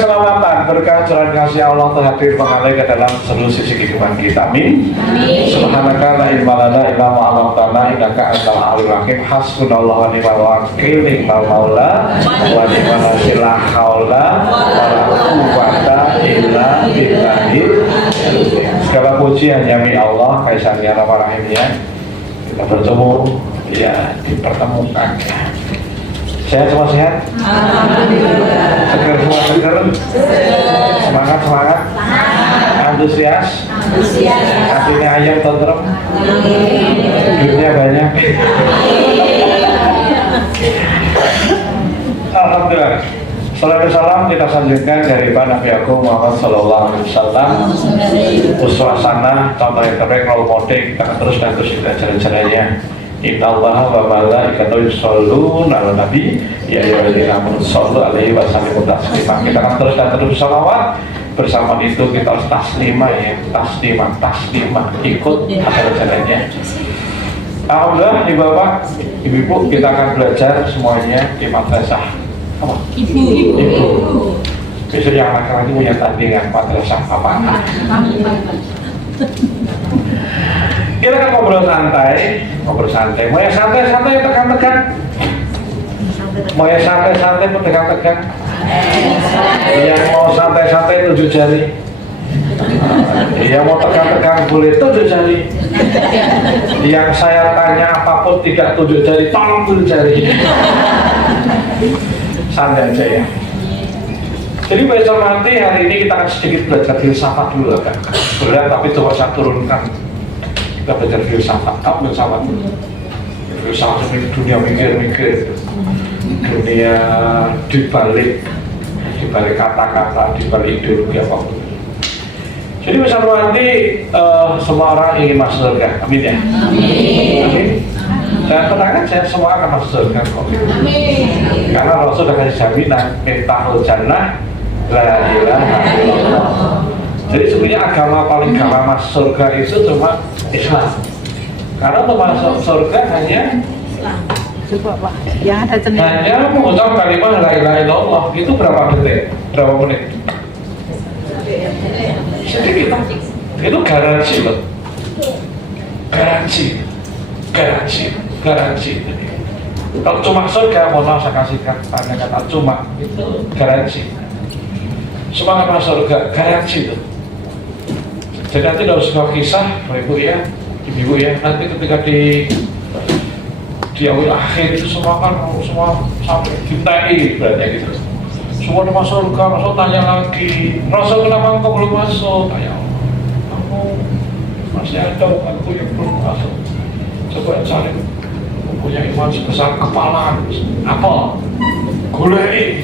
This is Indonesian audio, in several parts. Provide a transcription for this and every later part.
keselamatan, berkah curah kasih Allah terhadir mengalir ke dalam seluruh sisi kehidupan kita. Amin. Subhanaka la ilma lana illa ma 'allamtana innaka antal alimul hakim. Hasbunallahu wa ni'mal wakil, ni'mal maula wa ni'mal nasir, la haula wa la quwwata illa billahil. Segala puji hanya milik Allah, Kaisarnya Rahmannya. Kita bertemu, ya dipertemukan. Sehat semua sehat? Alhamdulillah. Seger semua seger? Semangat semangat? Antusias? Hatinya ayam tentrem? Duitnya banyak? Alhamdulillah. Salam kita sanjungkan dari Pak Nabi Agung Muhammad Sallallahu Alaihi Wasallam. Uswah sana, contoh yang terbaik, role model, kita terus dan terus kita jalan-jalannya. Inna Allah wa malaikatahu yusholluna 'alan nabi ya ayyuhalladzina amanu shollu 'alaihi wa sallimu taslima. Kita akan terus dan terus sholawat. Bersama itu kita harus taslimah, ya, taslimah ikut ajaran-ajarannya. Alhamdulillah, ibu bapak, ibu-ibu, kita akan belajar semuanya di madrasah apa? Ibu. Besok yang laki-laki punya tandingan madrasah apa? Kita akan ngobrol santai. Mau yang santai tekan-tekan. Mau yang santai tekan-tekan. Yang mau santai 7 jari. Yang mau tekan-tekan boleh 7 jari. Yang saya tanya apapun tidak 7 jari, tolong 7 jari. Santai aja ya. Jadi besok nanti hari ini kita akan sedikit belajar filsafat dulu kan. Berat tapi coba saya turunkan. Kita belajar filsafat, apa filsafat? Filsafat itu dunia mikir-mikir, dunia dibalik kata-kata, dibalik ideologi apapun. Jadi besok nanti semua orang ingin masuk surga, amin ya? Amin. Dan tenang aja, semua akan masuk surga kok. Amin. Karena Rasul sudah kasih jaminan, miftahul jannah la ilaha illallah. Jadi sebenarnya agama paling gampang masuk surga itu cuma Islam. Karena untuk masuk surga hanya Islam. Coba Pak, yang ada cenderung. Hanya mengucap kalimat la ilaha illallah. Itu berapa detik? Berapa menit? Sedikit. Itu garansi loh. Garansi. Kalau cuma surga, mohon maaf saya kasih kata cuma itu garansi. Semangat masuk surga, garansi itu. Jadi nanti dalam sebuah kisah, ibu ya, ibu ya, nanti ketika di awal akhir itu semua sampai ditai berarti gitu. Semua udah masuk surga, Rasul tanya lagi, Rasul kenapa engkau belum masuk? Tanya, aku masih ada aku yang belum masuk. Coba cari, punya iman sebesar kepala apa? Golei,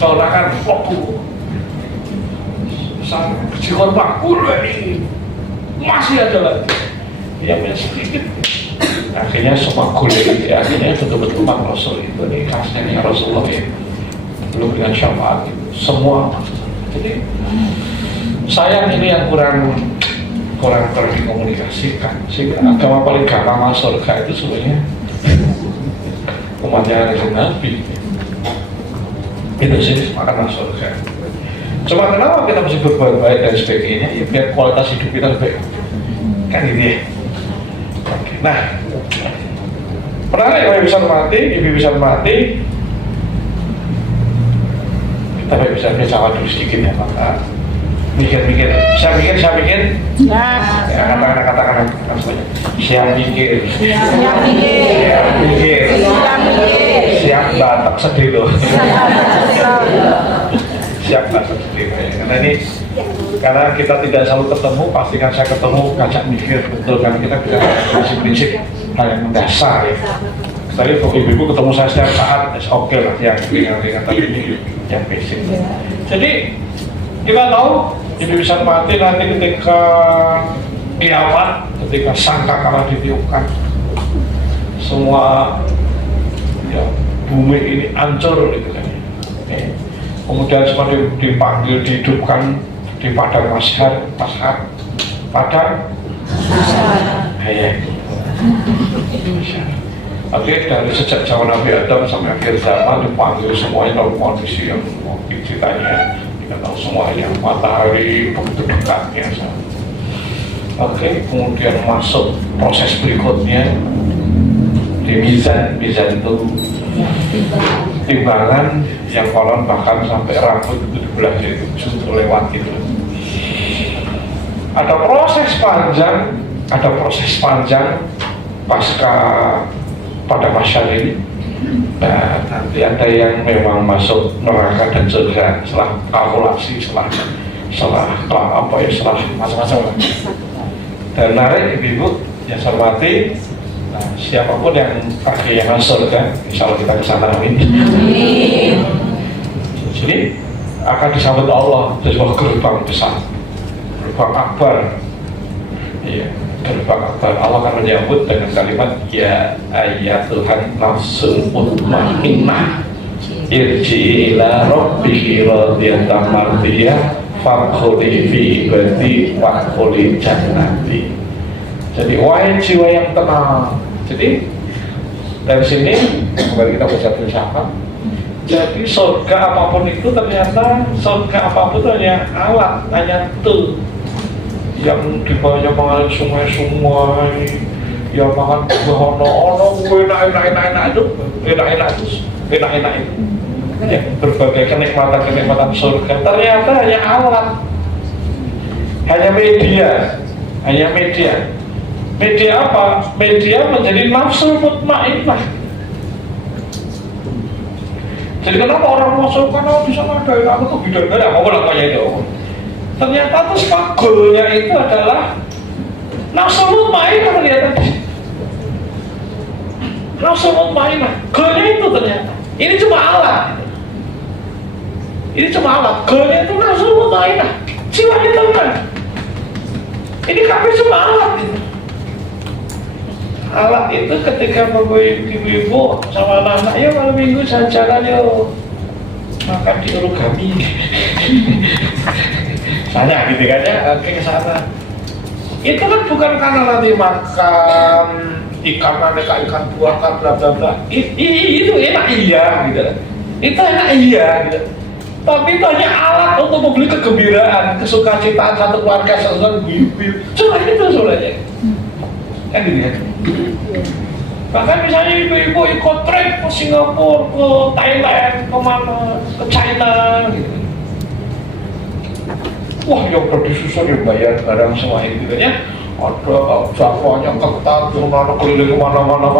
corakan waktu. Kecil korban, masih ada lagi yang sedikit. Akhirnya semua kulit, akhirnya betul-betul umat Rasul itu nih khasnya Rasulullah ya, belum dengan syafaat gitu. Semua. Jadi sayang ini yang kurang dikomunikasikan. Sehingga agama paling gampang masuk surga itu sebenarnya umatnya Nabi. Itu sih makan masuk surga. Cuma kenapa kita mesti berbuat baik dan sebagainya? Ya biar kualitas hidup kita lebih kan gitu ya. Oke. Nah, menarik ibu bisa mati. Kita bisa jawab dulu sedikit ya, Pak. Mikir. Siap mikir. Ya, katakan semuanya. Siap mikir. Siap batak sedih loh. Siap batak sedih. Karena kita tidak selalu ketemu, pastikan saya ketemu ngajak mikir betul kan, kita bisa prinsip hal yang mendasar ya. Tadi ibu ketemu saya setiap saat, oke lah yang ringan-ringan, tapi ini yang basic. Jadi kita tahu ibu bisa mati nanti ketika kiamat, ketika sangkakala ditiupkan, semua ya, bumi ini hancur gitu kan. Kemudian seperti dipanggil, dihidupkan di padang mahsyar, padang. Ya. Oke, dari sejak zaman Nabi Adam sampai akhir zaman dipanggil semuanya dalam kondisi yang ceritanya kita tahu semuanya matahari begitu dekatnya. Oke, kemudian masuk proses berikutnya di mizan itu timbangan yang konon bahkan sampai rambut itu dibelah jadi 7 lewat itu. Ada proses panjang pasca pada masyarakat ini. Nah, nanti ada yang memang masuk neraka dan surga setelah kalkulasi, setelah macam-macam. Dan menarik ibu yang saya hormati, nah, siapapun yang pakai yang surga, insya Allah kita kesana, amin. Jadi akan disambut Allah dari sebuah gerbang besar, gerbang akbar. Iya, gerbang akbar. Allah akan menyambut dengan kalimat ya Tuhan nafsul mutmainnah irji ila rabbiki radiyatan mardiyah fadkhuli fi ibadi wadkhuli jannati. Jadi wahai jiwa yang tenang. Jadi dari sini kembali kita baca filsafat. Jadi surga apapun itu ternyata surga apapun itu hanya alat, hanya tool yang dibawanya mengalir sungai-sungai, yang makan ono enak itu ya, berbagai kenikmatan surga ternyata hanya alat, hanya media apa? Media menjadi nafsu mutmainnah. Jadi kenapa orang masuk karena di sana ada aku tuh bidadari, mau namanya itu? Ternyata tuh golnya itu adalah nafsu mutmainnah ternyata. Nafsu mutmainnah, golnya itu ternyata. Ini cuma alat. Golnya itu nafsu mutmainnah. Jiwa itu kan. Ini kami cuma alat itu. Alat itu ketika bapak ibu sama anak-anak, ya malam minggu saya jalan yuk makan di origami. Sana gitu kan ya, oke ke sana. Itu kan bukan karena nanti makan ikan ikan buah kan bla bla bla. Itu enak iya gitu. Itu enak iya gitu. Tapi itu hanya alat untuk membeli kegembiraan, kesukacitaan satu keluarga sesuatu biu-biu. Cuma itu sebenarnya. Kan gitu ya. Bahkan misalnya ibu-ibu ikut trip ke Singapura, ke Thailand, kemana, ke China gitu. Wah, yang berdisusun yang bayar barang semua ini gitu ya. Ada jadwalnya ketat, keliling kemana-mana.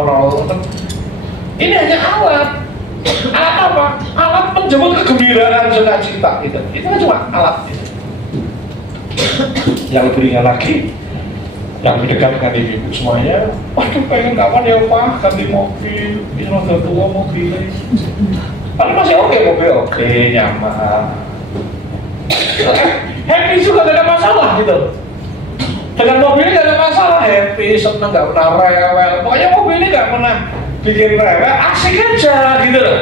Ini hanya alat. Alat apa? Alat menjemput kegembiraan sukacita gitu. Itu kan cuma alat gitu. Yang lebih ringan lagi, yang dekat dengan ibu semuanya, waduh pengen kapan ya Pak ganti mobil, bisa roda tua mobilnya. Padahal masih mobil oke, nyaman. Happy juga gak ada masalah gitu. Dengan mobilnya gak ada masalah, happy, seneng, gak pernah rewel. Pokoknya mobilnya gak pernah bikin rewel, asik aja gitu loh.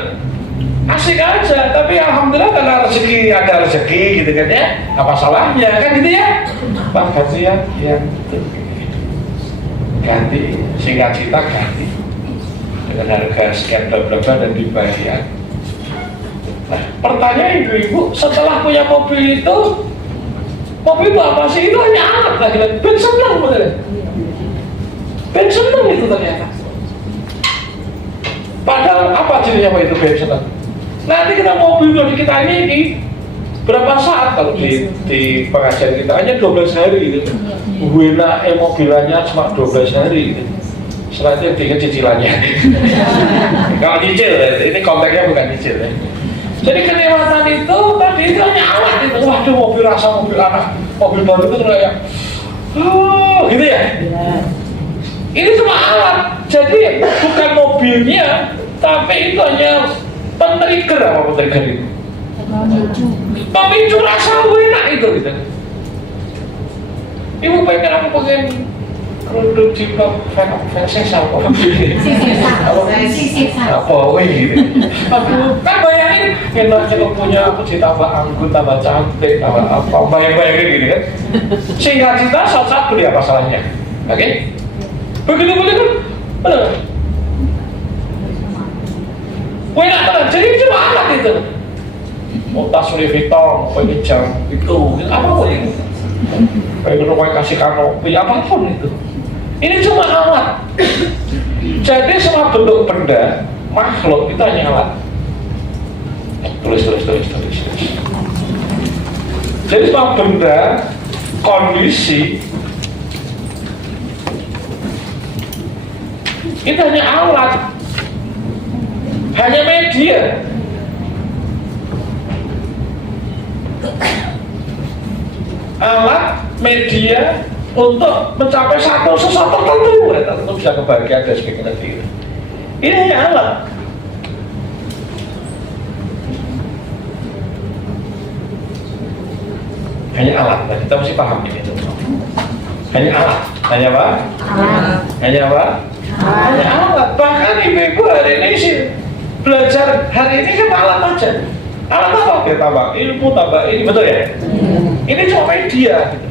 Asik aja, tapi alhamdulillah karena ada rezeki gitu kan ya. Apa salahnya kan gitu ya. Pak ganti yang ganti, singkat cerita ganti dengan harga sekian berapa dan dibayar. Nah, pertanyaan ibu-ibu, setelah punya mobil itu apa sih? Itu hanya alat lagi, ben seneng betul. Ben seneng itu ternyata. Padahal apa jadinya Pak itu ben seneng? Nanti kita mobil di kita ini berapa saat kalau di pengajian kita hanya 12 hari gitu. Wina mobilannya cuma 12 hari gitu. Setelah itu tinggal cicilannya. Kalau cicil, ini konteksnya bukan cicil ya. Jadi kenikmatan itu tadi itu hanya alat itu. Waduh, mobil rasa mobil anak, mobil baru itu kayak gitu ya. Ini cuma alat. Jadi bukan mobilnya, tapi itu hanya pentrigger apa pentrigger itu. Pemicu rasa enak itu gitu. Ibu pengen aku pengen kerudung jilbab versi apa? Apa gitu. Kan bayangin enak kalau punya aku ditambah anggun, tambah cantik, tambah apa, bayang-bayangin gitu kan. Sehingga kita saat beli apa salahnya? Oke? Begitu kan? Betul. Enak tenan, jadi cuma alat itu. Mau tas Louis Vuitton, pakai jam itu, apapun itu. Pakai kasih kanopi, apapun itu. Ini cuma alat. Jadi semua bentuk benda, makhluk itu hanya alat. Tulis. Jadi semua benda, kondisi itu hanya alat, hanya media. Alat, media untuk mencapai sesuatu tertentu, tentu bisa kebahagiaan dan sebagainya. Ini hanya alat. Hanya alat, nah, kita mesti paham ini itu. Hanya alat, hanya apa? Hanya apa? Hanya alat. Bahkan ibu-ibu hari ini sih belajar hari ini kan alat aja. Alat apa? Ya tambah ilmu, tambah ini, betul ya? Ini cuma media. Gitu.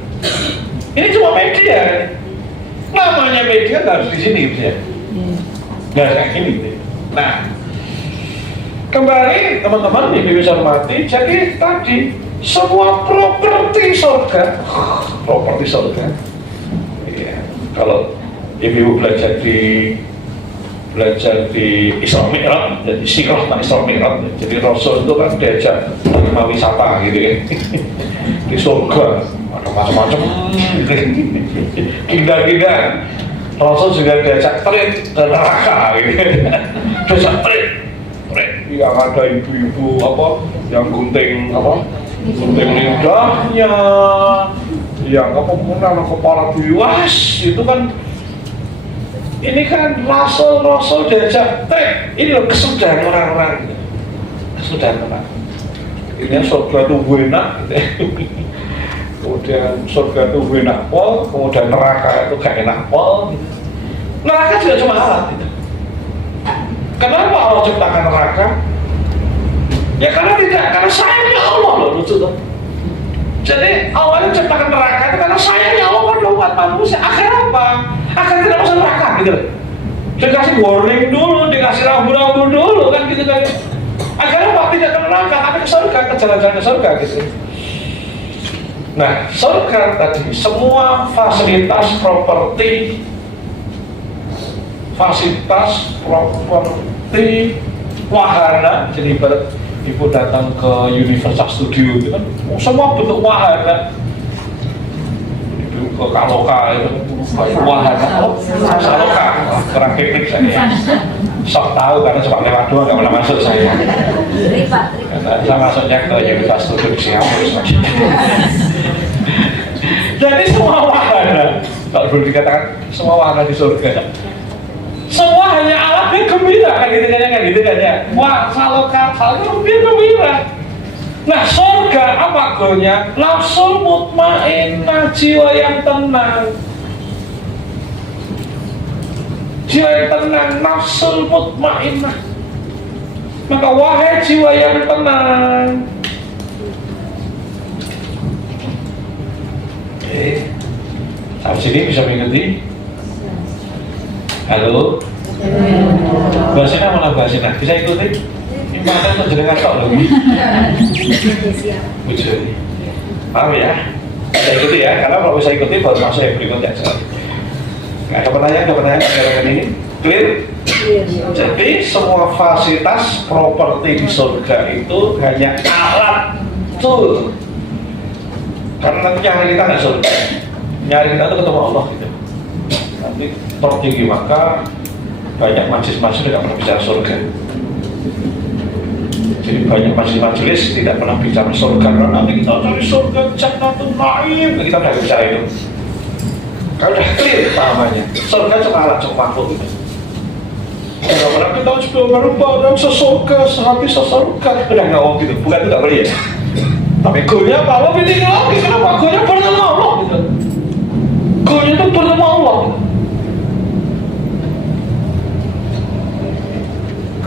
Ini cuma media. Namanya media nggak harus di sini, gitu ya. Nggak kayak gini. Gitu. Nah, kembali teman-teman ibu bisa hormati. Jadi tadi semua properti surga, ya, kalau ibu belajar di Isra Mi'raj, jadi sirah Isra Mi'raj, jadi Rasul itu kan diajak menerima wisata gitu ya di surga, ada macam-macam kinda-kinda. Rasul juga diajak terit ke neraka gitu, diajak terit yang ada ibu-ibu yang gunting lidahnya, yang punya kepala biwas itu kan. Ini kan rasul diajak ini loh kesudahan orang-orang, kesudahan orang. Ini surga itu enak, kemudian surga itu enak pol, kemudian neraka itu gak enak pol. Neraka juga cuma alat. Kenapa Allah ciptakan neraka? Ya karena sayangnya Allah loh, lucu tuh. Jadi Allah ciptakan neraka itu karena sayangnya Allah pada umat manusia. Akhirnya apa? Akhirnya tidak masuk neraka gitu. Dikasih warning dulu, dikasih rambu-rambu dulu kan gitu kan. Akhirnya apa? Tidak ke neraka, tapi ke surga, ke jalan-jalan ke surga gitu. Nah, surga tadi semua fasilitas properti wahana. Jadi ibu datang ke Universal Studio itu kan semua bentuk wahana. Ibu ke Kaloka itu wahana, Kaloka kurang piknik saya. Sok tahu karena cuma lewat doang, nggak pernah masuk saya. Karena saya masuknya ke Universal Studio di Singapura. Jadi semua wahana, kalau boleh dikatakan semua wahana di surga. Semua hanya alatnya gembira kan gitu kan ya. Wah, Kaloka gembira. Nah, surga apa goalnya? Nafsul mutmainnah, jiwa yang tenang. Jiwa yang tenang, nafsul mutmainnah. Maka wahai jiwa yang tenang. Oke, sampai sini bisa mengikuti? Halo? Bahasanya mana bahasanya? Bisa ikuti? Ini mana untuk jenengan tok lho. Bujur. Paham ya? Bisa ikuti ya, karena kalau bisa ikuti baru masuk yang berikutnya. Ada pertanyaan ini? Clear? Jadi semua fasilitas properti di surga itu hanya alat tool. Karena nanti nyari kita nggak surga, nyari kita itu ketemu Allah gitu. Nanti tertinggi maka banyak majelis-majelis tidak pernah bicara surga. Jadi banyak majelis-majelis tidak pernah bicara surga. Karena nanti kita cari surga, jannatul na'im, kita udah bicara itu. Kalau udah clear pahamannya, surga cuma alat, cuma makhluk gitu. Kalau pernah kita juga bareng-bareng sesurga, sehabis sesurga, udah nggak ngomong gitu, bukan itu nggak boleh ya. Tapi goalnya apa? Allah penting lagi, kenapa? Goalnya bertemu Allah gitu. Goalnya itu bertemu Allah gitu.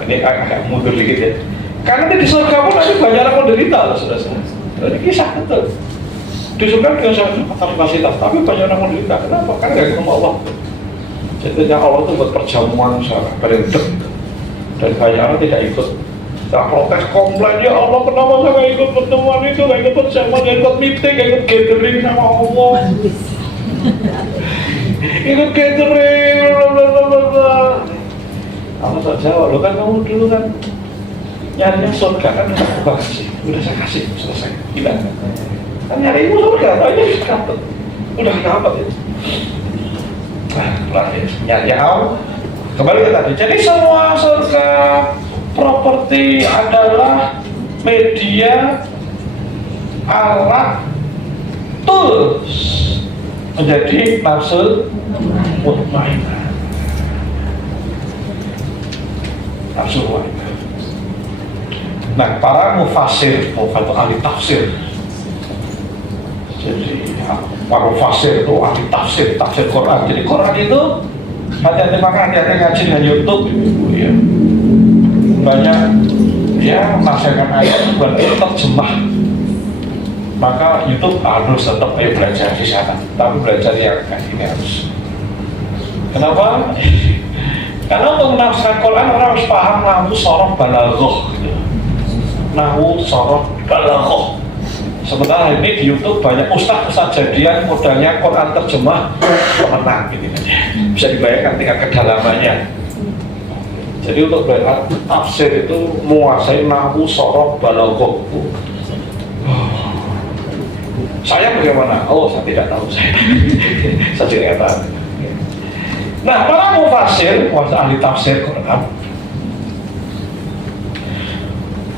Ini agak mundur dikit ya. Karena di surga pun nanti banyak orang menderita loh, saudara-saudara. Ini kisah betul. Di surga dengan fasilitas, tapi banyak orang menderita. Kenapa? Karena nggak ketemu Allah. Jadi Allah itu buat perjamuan secara berendek. Dan banyak orang tidak ikut. Tak protes komplain, ya Allah kenapa saya nggak ikut pertemuan itu, nggak ikut pertemuan, nggak ikut meeting, nggak ikut gathering sama Allah. Ikut gathering, blablabla. Kamu tak jawab, lo kan kamu dulu kan nyarinya surga kan udah kasih, udah saya kasih, selesai, hilang. Kan nyarimu surga, tanya dapat, udah dapat itu. Nah, nyari yang kembali ke tadi. Jadi semua surga properti adalah media, alat, tools menjadi nafsu mutmainah. Nafsu mutmainah. Nah, para mufassir, ahli tafsir. Jadi para mufassir itu ahli tafsir Quran. Jadi Quran itu hati-hati ngaji dengan YouTube ibu ya. Banyak ya menafsirkan ayat berarti terjemah, maka YouTube harus tetap belajar di sana, tapi belajar yang ini harus. Kenapa? Karena untuk menafsirkan Quran orang harus paham nahwu sorof balaghah gitu. Nahwu sorof balaghah. Sementara ini di YouTube banyak ustaz jadian modalnya Quran terjemah pemenang gitu aja. Bisa dibayangkan tingkat kedalamannya. Jadi untuk belajar tafsir itu menguasai nahwu sorof balaghah. Saya bagaimana? Oh, saya tidak tahu saya. Saya tidak tahu. Nah, para mufassir, ahli tafsir Quran.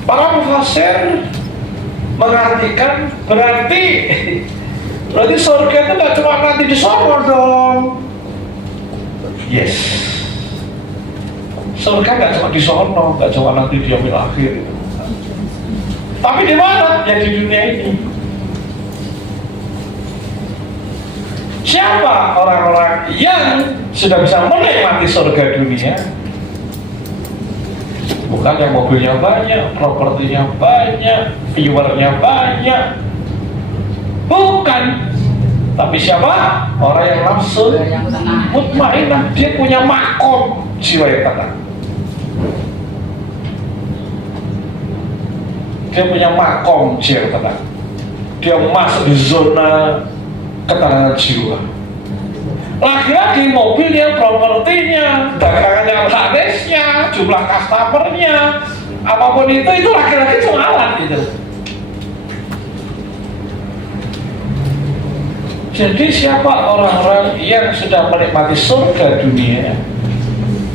Para mufassir mengartikan berarti surga itu nggak cuma nanti di sana dong. Yes. Surga nggak cuma di sana, nggak cuma nanti di yaumil akhir. Tapi di mana? Ya di dunia ini. Siapa orang-orang yang sudah bisa menikmati surga dunia? Bukan yang mobilnya banyak, propertinya banyak, viewernya banyak. Bukan. Tapi siapa? Orang yang nafsu mutmainah. Dia punya makom jiwa yang tenang. Dia punya makom jiwa yang tenang. Dia masuk di zona ketenangan jiwa. Lagi-lagi mobilnya, propertinya, dagangannya, hadisnya, jumlah customernya, apapun itu laki-laki cuma alat gitu. Jadi siapa orang-orang yang sudah menikmati surga dunia,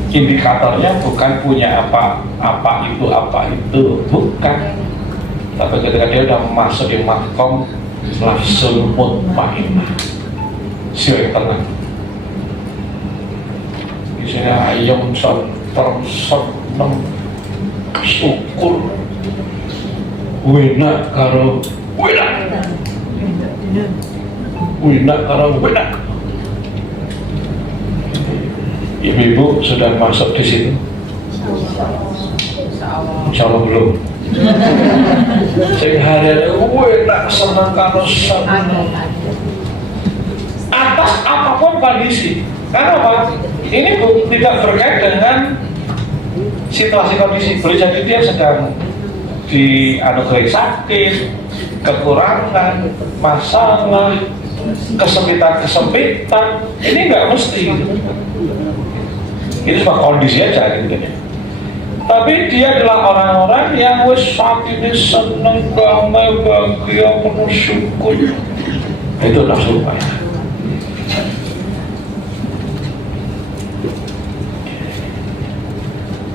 indikatornya bukan punya apa itu, bukan. Tapi ketika dia sudah masuk di makom nafsul mutmainah, siwa yang tenang. Misalnya ayam seneng syukur wina karo wina. Ibu-ibu sudah masuk di situ? Insya Allah belum. Saya hari-hari wina seneng karo seneng atas apapun kondisi. Karena apa? Ini tidak berkait dengan situasi kondisi. Boleh jadi dia sedang dianugerahi sakit, kekurangan, masalah, kesempitan. Ini nggak mesti. Ini cuma kondisi aja gitu. Tapi dia adalah orang-orang yang wis saat ini seneng, damai, bahagia, penuh syukur. Itu nafsu mutmainah.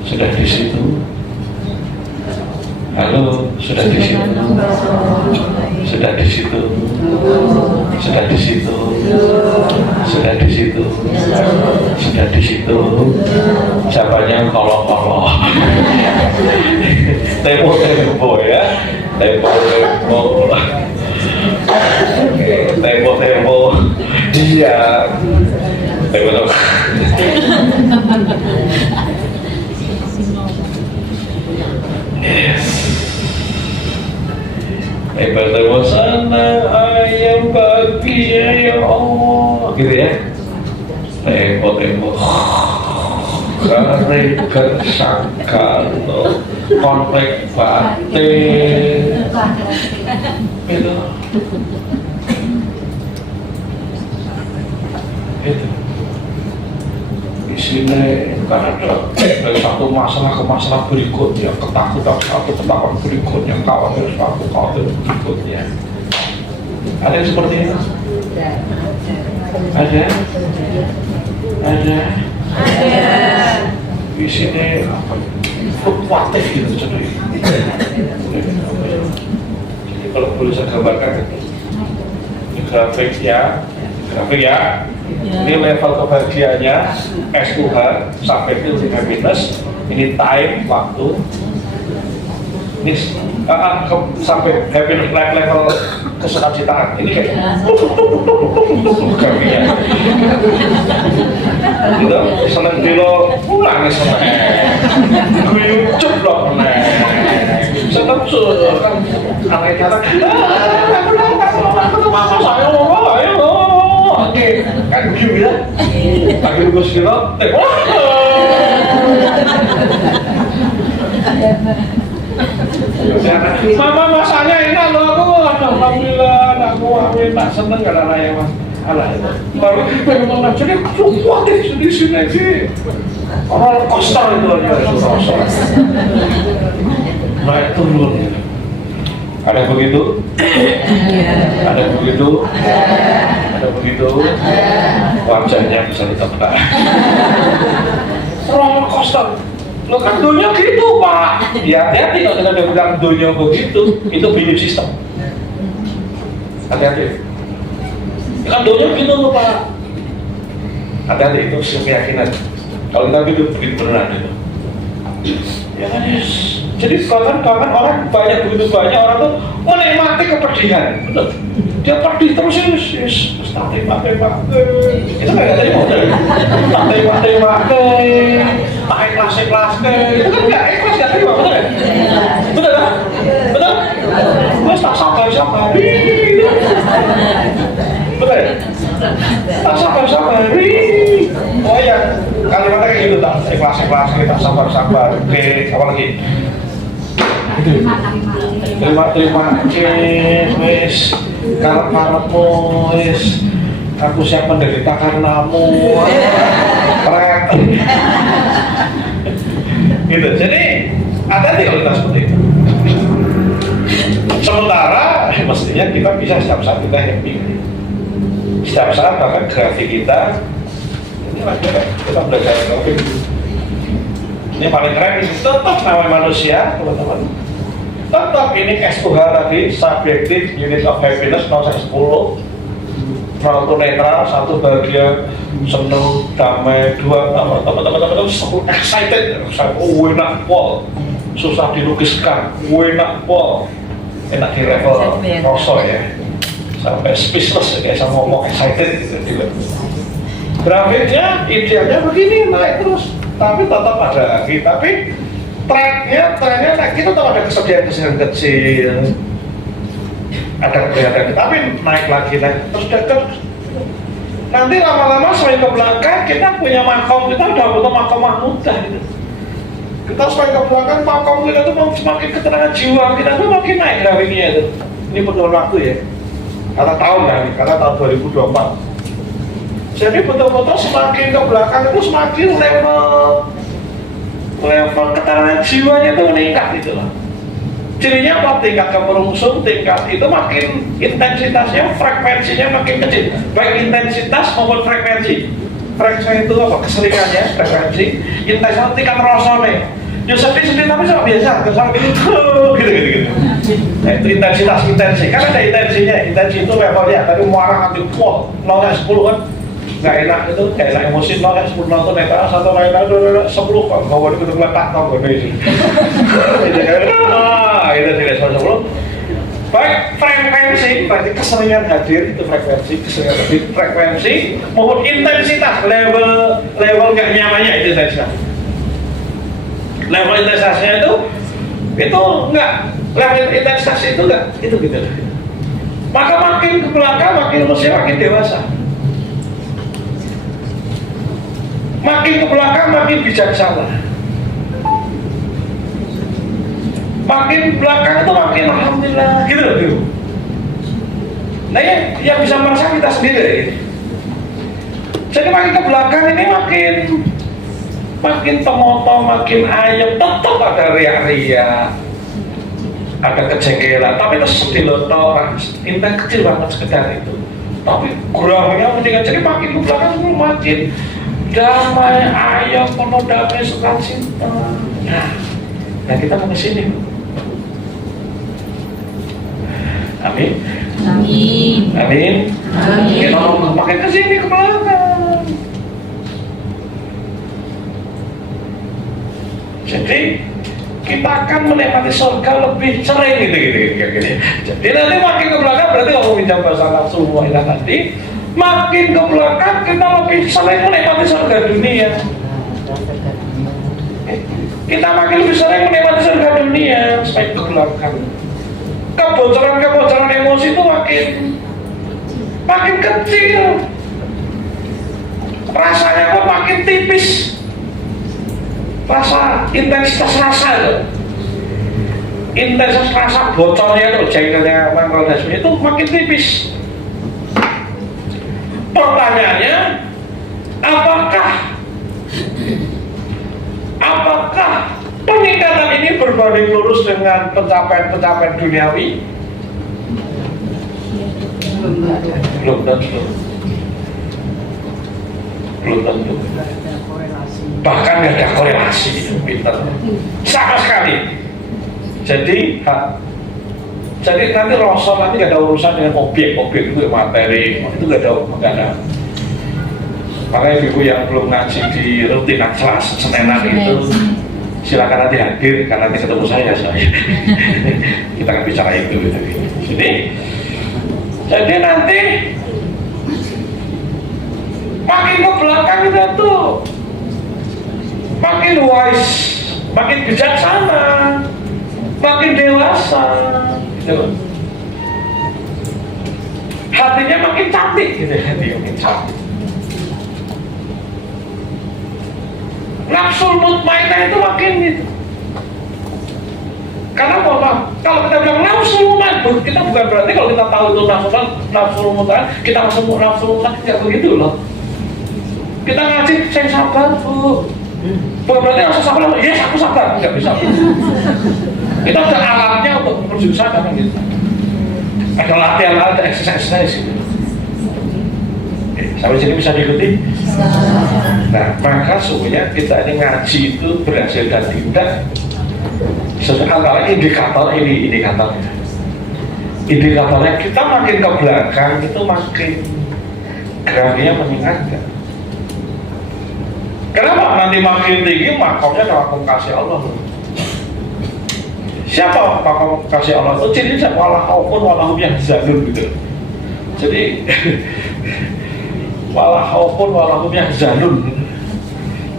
Sudah di situ. Halo, sudah di situ. Sudah di situ. Sudah di situ. Sudah di situ. Sudah di situ. Siapanya kalau tempo ya. Tempo. Dia. Tempo. Bertemu sana ayam bahagia ya Allah gitu ya. Tempo Kareger Sangkalo Konflik batin itu isinya kan ada dari satu masalah ke masalah berikutnya, ketakutan satu ketakutan berikutnya, khawatir satu khawatir berikutnya. Ada yang seperti itu? Ada? Isinya fluktuatif gitu jadi kalau boleh saya gambarkan ini grafik ya ini level kebahagiaannya S2H sampai ke happiness, ini time waktu ini sampai happiness level kesukacitaan ini kayak grafiknya gitu, seneng dilo pulang seneng gue ceplok seneng kan anak kata aku mama saya ayo oke kan gue bilang lagi gue silo mama masanya ini lo aku alhamdulillah aku amin tak seneng gak ada yang mas alah baru memang jadi kuat di sini aja orang coaster itu aja naik turun ada begitu wajahnya bisa ditebak roller coaster lo kan dunia gitu pak ya hati-hati kalau kita udah bilang dunia begitu itu belief system hati-hati kan dunia begitu loh pak hati-hati itu keyakinan kalau kita begitu beneran itu ya kan yes. Jadi bahkan orang begitu banyak orang tuh menikmati kepedihan betul dia pedih terus yes tak tembak-tembak itu kayak tadi mau tadi tak tembak-tembak tak ikhlas-ikhlas itu kan gak ikhlas gak terima betul kan? Betul? Terus tak sabar-sabar betul ya? Tak sabar-sabar oh ya kalimatnya kayak gitu tak ikhlas-ikhlas tak sabar-sabar oke apa lagi? Terima wis karepmu wis aku siap menderita karenamu gitu jadi ada kalau kita seperti itu sementara mestinya kita bisa setiap saat kita happy setiap saat bahkan grafik kita ini lagi kita belajar grafik ini paling keren ini tetap namanya manusia teman-teman tetap ini S2H tadi subjective unit of happiness 0-10 0 itu netral, 1 bahagia seneng, damai, 2 teman-teman excited enak pol susah dilukiskan, enak pol enak di level rasa ya sampai speechless ya kayak sama ngomong excited gitu grafiknya idealnya begini naik terus tapi tetap ada tapi trennya kita tetap ada kesedihan kecil ada kegiatan tapi naik lagi terus dekat nanti lama-lama semakin ke belakang kita punya makom kita udah butuh makom mudah gitu kita semakin ke belakang makom kita tuh semakin ketenangan jiwa kita tuh makin naik grafiknya itu ini betul waktu ya kata tahun kan karena tahun 2024 jadi betul-betul semakin ke belakang itu semakin level ketenangan jiwanya itu meningkat gitu loh cirinya apa? Tingkat kemerungsung, tingkat itu makin intensitasnya, frekuensinya makin kecil baik intensitas maupun frekuensi itu apa? Keseringannya, frekuensi intensitas tingkat rasanya ya sedih-sedih tapi sama biasa sampai gitu nah itu intensi kan ada intensi itu levelnya tadi muarah nanti pol 0-10 kan nggak enak itu kayak enak emosi 0-10 nonton netral 1 lain 10 kan mau itu letak tau gak itu itu tidak 10 baik frekuensi berarti keseringan hadir itu frekuensi maupun intensitas level nggak nyamannya itu intensitas level intensitasnya itu enggak level intensitas itu enggak itu gitu maka makin ke belakang makin usia makin dewasa Makin ke belakang makin bijaksana. Makin belakang itu makin alhamdulillah gitu loh. Gitu. Nah yang bisa merasa kita sendiri. Jadi makin ke belakang ini makin temoto, makin ayam, tetap ada riak-riak, ada kejengkelan, tapi itu sedih loh, orang intan kecil banget sekedar itu. Tapi geraknya mendingan, jadi makin ke belakang itu makin damai, ayam, penuh damai, sukacita. Nah kita mau ke sini. Amin. Amin. Amin. Amin. Kita mau makin ke sini ke belakang. Jadi kita akan menikmati surga lebih sering gitu. Jadi nanti makin ke belakang berarti kalau minjam bahasa nafsu muailah nanti makin ke belakang kita lebih sering menikmati surga dunia. Kita makin lebih sering menikmati surga dunia sampai ke belakang. Kebocoran emosi itu makin kecil, rasanya pun makin tipis, rasa intensitas rasa bocornya itu jengkelnya mangkaldasmi itu makin tipis. Pertanyaannya, apakah peningkatan ini berbanding lurus dengan pencapaian duniawi? Belum tentu. Bahkan nggak ada korelasi, pinter. Sama sekali. Jadi nanti Rasul nanti nggak ada urusan dengan objek itu materi, itu nggak ada. Makanya ibu yang belum ngaji di rutinan kelas Senenan itu silakan nanti hadir karena nanti ketemu saya kita akan bicara itu gitu. Jadi nanti makin ke belakang kita tuh makin wise, makin bijaksana, makin dewasa gitu. Hatinya makin cantik gitu, hatinya makin cantik. Nafsul mutmainah itu makin gitu. Karena kalau kita bilang nafsul mutmainah, kita bukan berarti kalau kita tahu itu nafsul mutmainah, kita masuk nafsul mutmainah, tidak begitu loh. Kita ngaji, saya sabar bu. Bukan berarti harus sabar, yes aku sabar, nggak bisa. Kita ada alatnya untuk menuju sana kan gitu. Ada latihan, ada exercise gitu. Sampai sini bisa diikuti? Nah, maka sebenarnya kita ini ngaji itu berhasil dan tidak antara indikatornya kita makin ke belakang itu makin grafiknya meningkat. Kenapa? Nanti makin tinggi makomnya adalah makom kasih Allah. Siapa makom kasih Allah itu? Ciri siapa? Walahum yang zalun gitu. Jadi walahum yang zalun.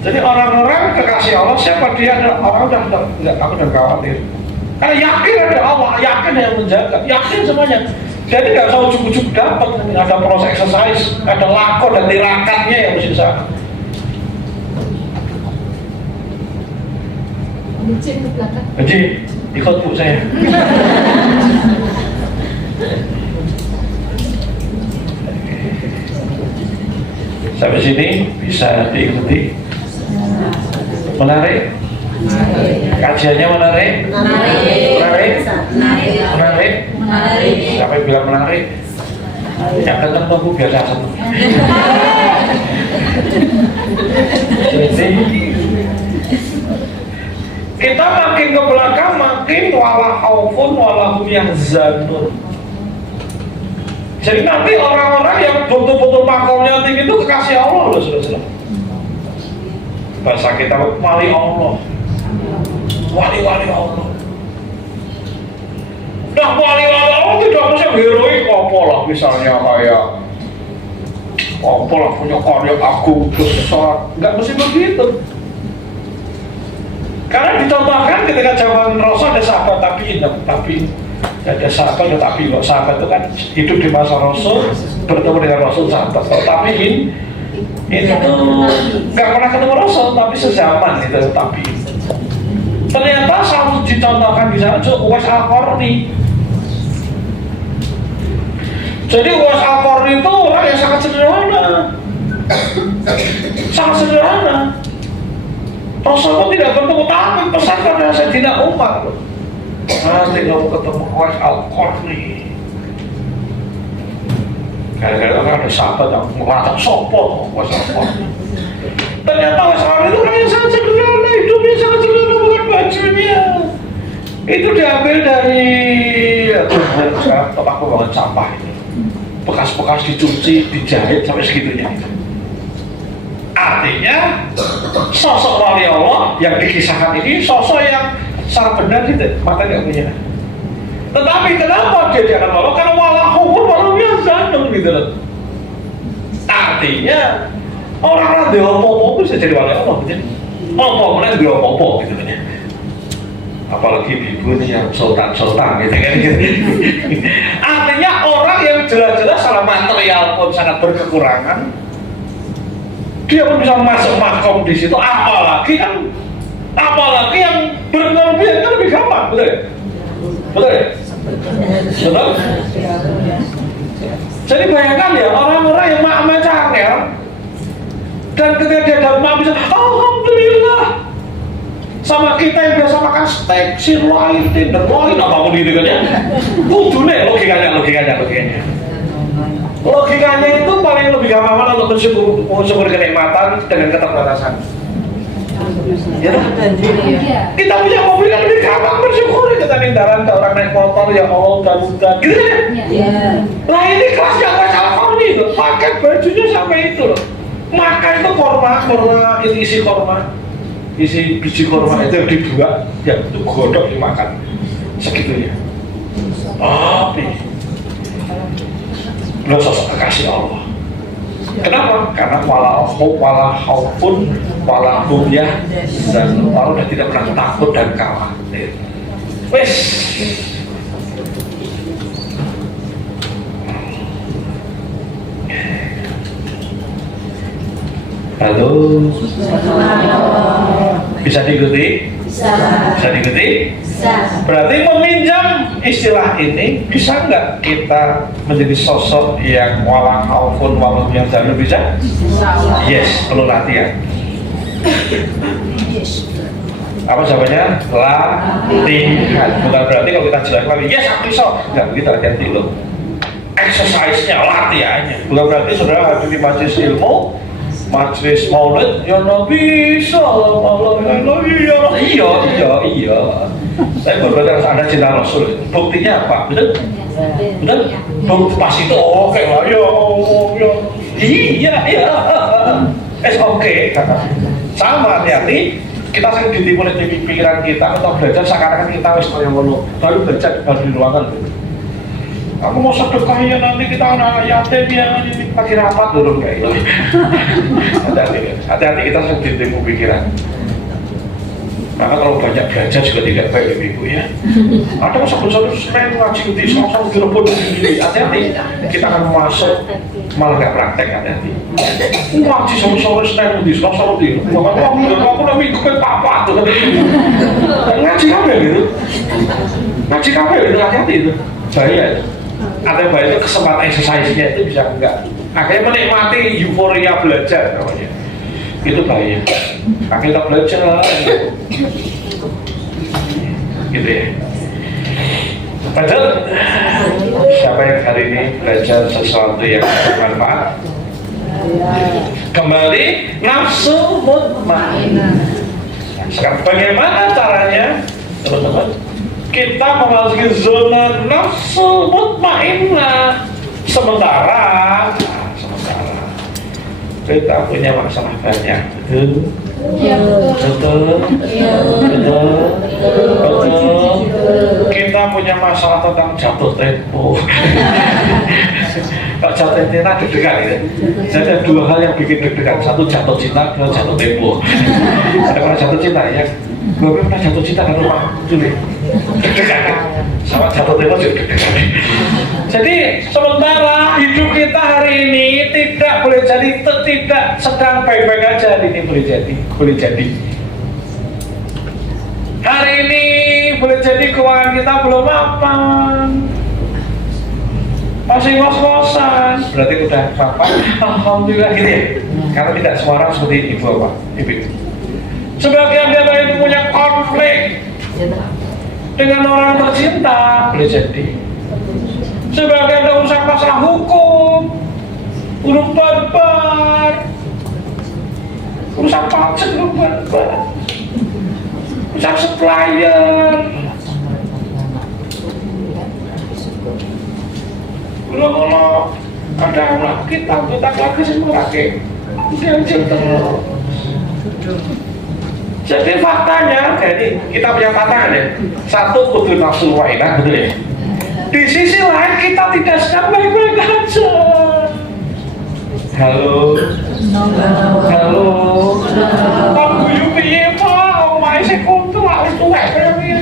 Jadi orang-orang kekasih Allah siapa dia adalah orang udah nggak takut dan khawatir. Karena yakin ada Allah, yakin yang menjaga, yakin semuanya. Jadi nggak usah ujuk-ujuk dapat, ada proses exercise, ada lakon dan tirakatnya yang mesti sana. Jadi ikut bu saya. Sampai sini bisa diikuti. Menarik? Kajiannya menarik? Menarik? Sampai bilang menarik? Yang datang tunggu biar saya senang. Jadi kita makin ke belakang makin walahum yang zanun. Jadi nanti orang-orang yang betul-betul makomnya tinggi itu kekasih Allah loh saudara. Bahasa kita wali Allah, wali Allah. Nah wali-wali Allah tidak mesti heroik apa lah, misalnya kayak apa lah punya karya agung besar, nggak mesti begitu. Karena dicontohkan ketika zaman Rasul ada sahabat tabi'in, ada sahabat itu kan hidup di masa Rasul, bertemu dengan Rasul sahabat. Kalau tabi'in Itu nggak pernah ketemu Rasul, tapi sezaman itu tapi. Ternyata selalu dicontohkan di sana Uwais Al-Qarni. Jadi Uwais Al-Qarni itu orang yang sangat sederhana, sangat sederhana. Rasul pun tidak bertemu, tapi pesan pada Sayyidina Umar. Nanti kamu ketemu Uwais Al-Qarni. Kadang-kadang kan ada sahabat yang mengatakan sopo Uwais Al-Qarni. Ternyata Uwais Al-Qarni itu orang yang sangat sederhana, hidupnya sangat sederhana, bukan bajunya. Itu diambil dari sekarang aku banget sampah itu. Bekas-bekas dicuci, dijahit sampai segitunya itu. Artinya sosok wali Allah yang dikisahkan ini sosok yang sangat benar gitu, mata nggak punya. Tetapi kenapa dia jangan walau? Karena walahu walau biasa gitu loh. Artinya orang-orang di opo-opo bisa jadi wali Allah gitu. Opo-opo di opo-opo gitu kan. Apalagi ibu nih yang sultan-sultan gitu kan gitu. Artinya orang yang jelas-jelas salah material pun sangat berkekurangan, dia pun bisa masuk makom di situ. Apalagi yang berkelebihan kan lebih gampang, betul ya? Betul ya? Betul? Jadi bayangkan ya orang-orang yang makna cangkel dan ketika dia dapat maaf bisa alhamdulillah. Sama kita yang biasa makan steak, sirloin, tenderloin, apapun gitu kan ya. Kudune logikanya. Logikanya itu paling lebih gampang mana untuk mensyukur kenikmatan dengan keterbatasan. Ya, kita punya mobil kan lebih gampang bersyukur kita nindaran ke orang naik motor ya Allah udah gitu ya. Nah ini kelasnya Uwais Al-Qarni itu, pakai bajunya sampai itu loh. Makan itu korma itu isi korma. Isi biji korma itu yang dibuat, ya itu godok dimakan segitunya. Tapi belum sosok kekasih Allah. Kenapa? Karena walaupun ya dan Allah sudah tidak pernah takut dan kalah. Wes. Halo. Bisa diikuti? Bisa diikuti? Berarti meminjam istilah ini bisa nggak kita menjadi sosok yang walaupun yang jauh bisa? Yes, perlu latihan. Apa jawabannya? Latihan. Bukan berarti kalau kita jelaskan lagi, yes aku bisa. Nggak begitu, hati-hati loh. Exercise-nya, latihannya. Bukan berarti saudara hadir di majelis ilmu, majelis maulid, ya Nabi sallallahu alaihi wasallam. Iya. Saya berkata Anda cinta Rasul. Buktinya apa? Betul? Bukti pas itu oke lah. Iya. Oke. Sama hati-hati. Kita sering ditipu oleh pikiran kita atau belajar seakan-akan kita harus baru belajar di ruangan. Aku mau sedekah ya nanti kita anak yatim ya ini lagi rapat dulu kayak itu. Hati-hati kita sering ditipu pikiran. Maka kalau banyak belajar juga tidak baik ibu ya. Ada masa-masa sering ngaji di sama-sama direbut sendiri. Hati-hati kita akan masuk malah nggak praktek, hati-hati. Ngaji sama-sama sering di sama-sama di. Aku udah minggu ke papa tuh. Ngaji apa gitu? Ngaji apa gitu? Hati-hati itu. Bahaya itu. Ada bahaya itu kesempatan exercise-nya itu bisa enggak. Akhirnya menikmati euforia belajar namanya. Itu bahaya. Akhirnya kita belajar gitu ya. Padahal siapa yang hari ini belajar sesuatu yang bermanfaat, kembali nafsu mutmainnah. Sekarang bagaimana caranya teman-teman kita memasuki zona nafsu mutmainnah? Sementara kita punya masalah banyak, betul? Betul. Kita punya masalah tentang jatuh tempo. Kalau jatuh cinta deg-degan ya. Jadi ada dua hal yang bikin deg-degan. Satu jatuh cinta, dua jatuh tempo. Ada pernah jatuh cinta ya? gue pernah jatuh cinta dengan Pak Juli. Sama jatuh tempo juga. Jadi sementara hidup kita hari ini tidak boleh jadi tidak sedang baik-baik aja, ini boleh jadi. Hari ini boleh jadi keuangan kita belum mapan, masih ngos-ngosan, berarti udah mapan. Alhamdulillah gitu ya. Karena tidak semua orang seperti ibu apa, ibu. Sebagian dia itu punya konflik dengan orang tercinta, boleh jadi. Sebagian ada urusan masalah hukum, urusan barbar, urusan pajak, urusan barbar, urusan supplier. Kalau ada anak kita lagi semua lagi, ganjil terus. Jadi faktanya, jadi kita punya tantangan ya. Satu, kudu nafsu wainah, betul ya. Di sisi lain kita tidak sedang baik-baik aja. Halo. Kamu guyu piye Pak? Omahe sing kuntu awis tuwek kaya piye.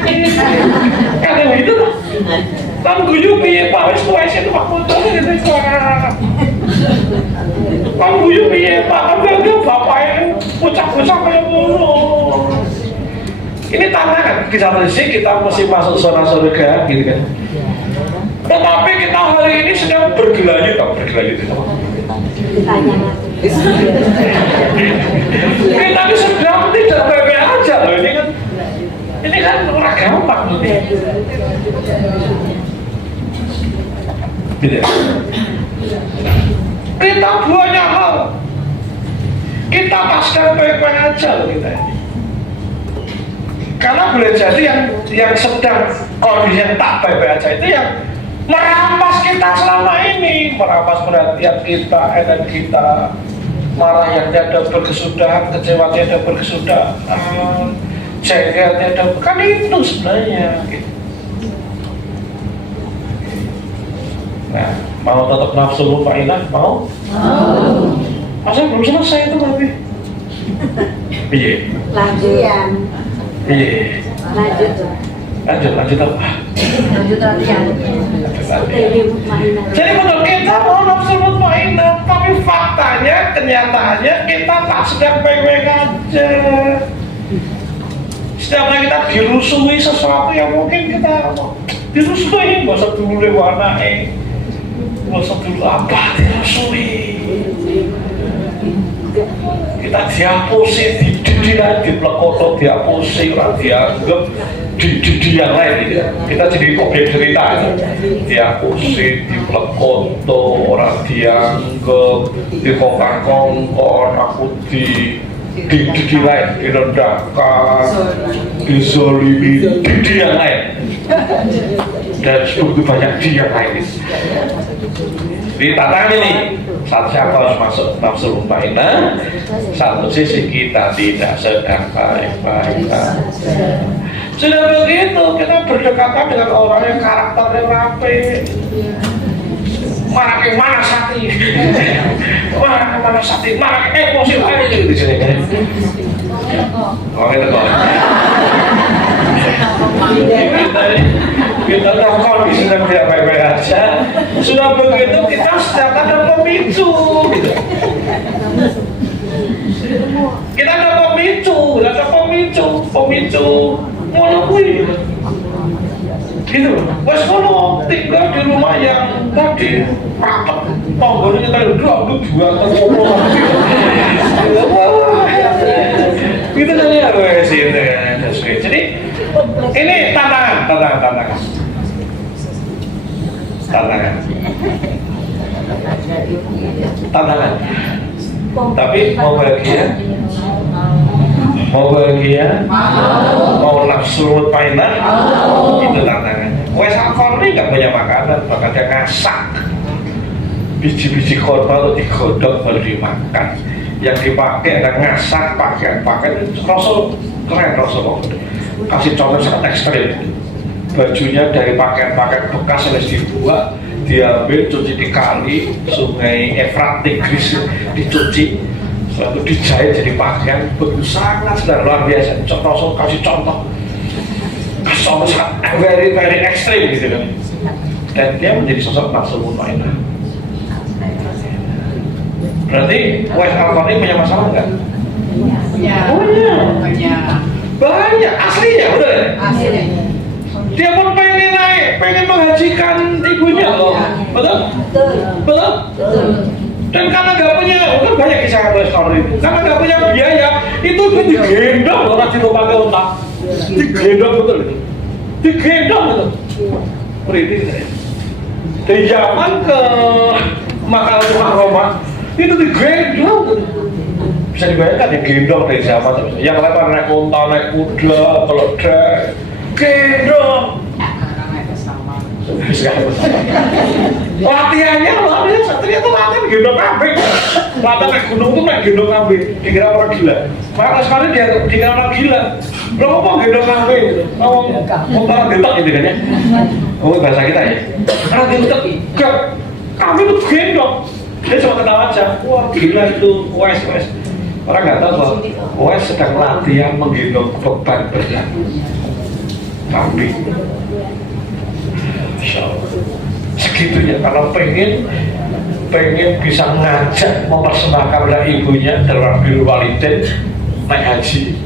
Kadang itu loh. Kamu guyu piye Pak? Wis tuwek sing Pak kuntu ngene iki. Kamu guyu piye Pak? Kan bapaknya pucak-pucak kaya ngono. Ini tantangan, di satu sisi kita mesti masuk zona surga gitu kan. Tetapi kita hari ini sedang bergelayut itu. Kita ini sedang tidak baik-baik aja loh, ini kan orang gampang ini. Gitu. Kita banyak hal, kita tak sedang baik-baik aja loh kita ini. Karena boleh jadi yang sedang kondisi yang tak baik-baik aja itu yang merampas kita selama ini, merampas perhatian kita, energi kita, marah yang tidak berkesudahan, kecewa tidak berkesudahan, jengkel tidak, kan itu sebenarnya. Nah, mau tetap nafsu mutmainah, mau? Masa belum selesai itu tapi? Iya. Lanjut. Iya. Lanjut apa? Lanjut latihan. Jadi betul kita mau nafsu mutmainah, tapi faktanya, kenyataannya kita tak sedang baik-baik aja. Setiap kali kita dirusui sesuatu yang mungkin kita dirusui, nggak usah dulu warnanya, nggak usah dulu apa dirusui. Kita dihapusi, di pelekoto, dihapusi, orang dianggap di yang lain gitu. Kita jadi objek cerita dihapusi, di pelekoto, orang dianggap, di kongkang-kongkong, aku di lain, direndahkan, dizolimi, di yang lain. Dan begitu banyak di yang lain. Di tantangan ini, satu harus masuk nafsu mutmainah, satu sisi kita tidak sedang baik-baik. Sudah begitu, kita berdekatan dengan orang yang karakternya rapi, malah mana sakti, malah emosi lagi di sini. Oh itu kok. Kita tahu kondisi sedang tidak baik-baik aja. Sudah begitu kita sedang ada pemicu. Kita ada pemicu, monokui. Gitu. Wes kono tinggal di rumah yang tadi rapat, tonggolnya tadi dua terkumpul. Gitu kan ya guys ini. Jadi ini tantangan. Tapi mau bahagia, mau nafsu mutmainah, itu tantangannya. Wes akor ini nggak punya makanan, maka dia ngasak biji-biji korma itu digodok baru dimakan. Yang dipakai ada ngasak pakaian Rasul keren Rasul. Kasih contoh sangat ekstrim. Bajunya dari pakaian bekas yang dibuat, diambil, cuci di kali, sungai Efrat, Tigris, dicuci Suatu dijahit jadi pakaian begitu sangat luar biasa. Contoh kasih contoh sangat very ekstrim gitu kan. Dan dia menjadi sosok nafsu mutmainah. Berarti Wes Al-Qarni punya masalah nggak? Banyak, aslinya betul ya? Aslinya. Dia pun pengen naik, pengen menghajikan ibunya loh, betul? Betul? Dan karena nggak punya, kan banyak kisah Wes Al-Qarni itu, karena nggak punya biaya, itu digendong loh, nanti lo pakai otak, digendong betul itu, digendong betul. Berarti dari zaman ke Makkah Mukarramah itu digendong betul. Bisa dibayangkan ya gendong dari zaman yang lebar naik unta, naik kuda, keledai, gendong. Latihannya luar biasa, ternyata latihan gendong kambing. Latihan naik gunung tuh naik gendong kambing, dikira orang gila. Maka sekali dia dikira orang gila. Berapa mau gendong kambing? Mau orang getok gitu kan ya? Oh bahasa kita ya. Orang getok, gak. Kambing tuh gendong. Dia cuma ketawa aja. Wah gila itu, wes. Orang nggak tahu bahwa Wes sedang latihan menggendong beban berat kambing. Segitunya kalau pengen bisa ngajak mempersembahkan pada ibunya dalam Birrul Walidain naik haji.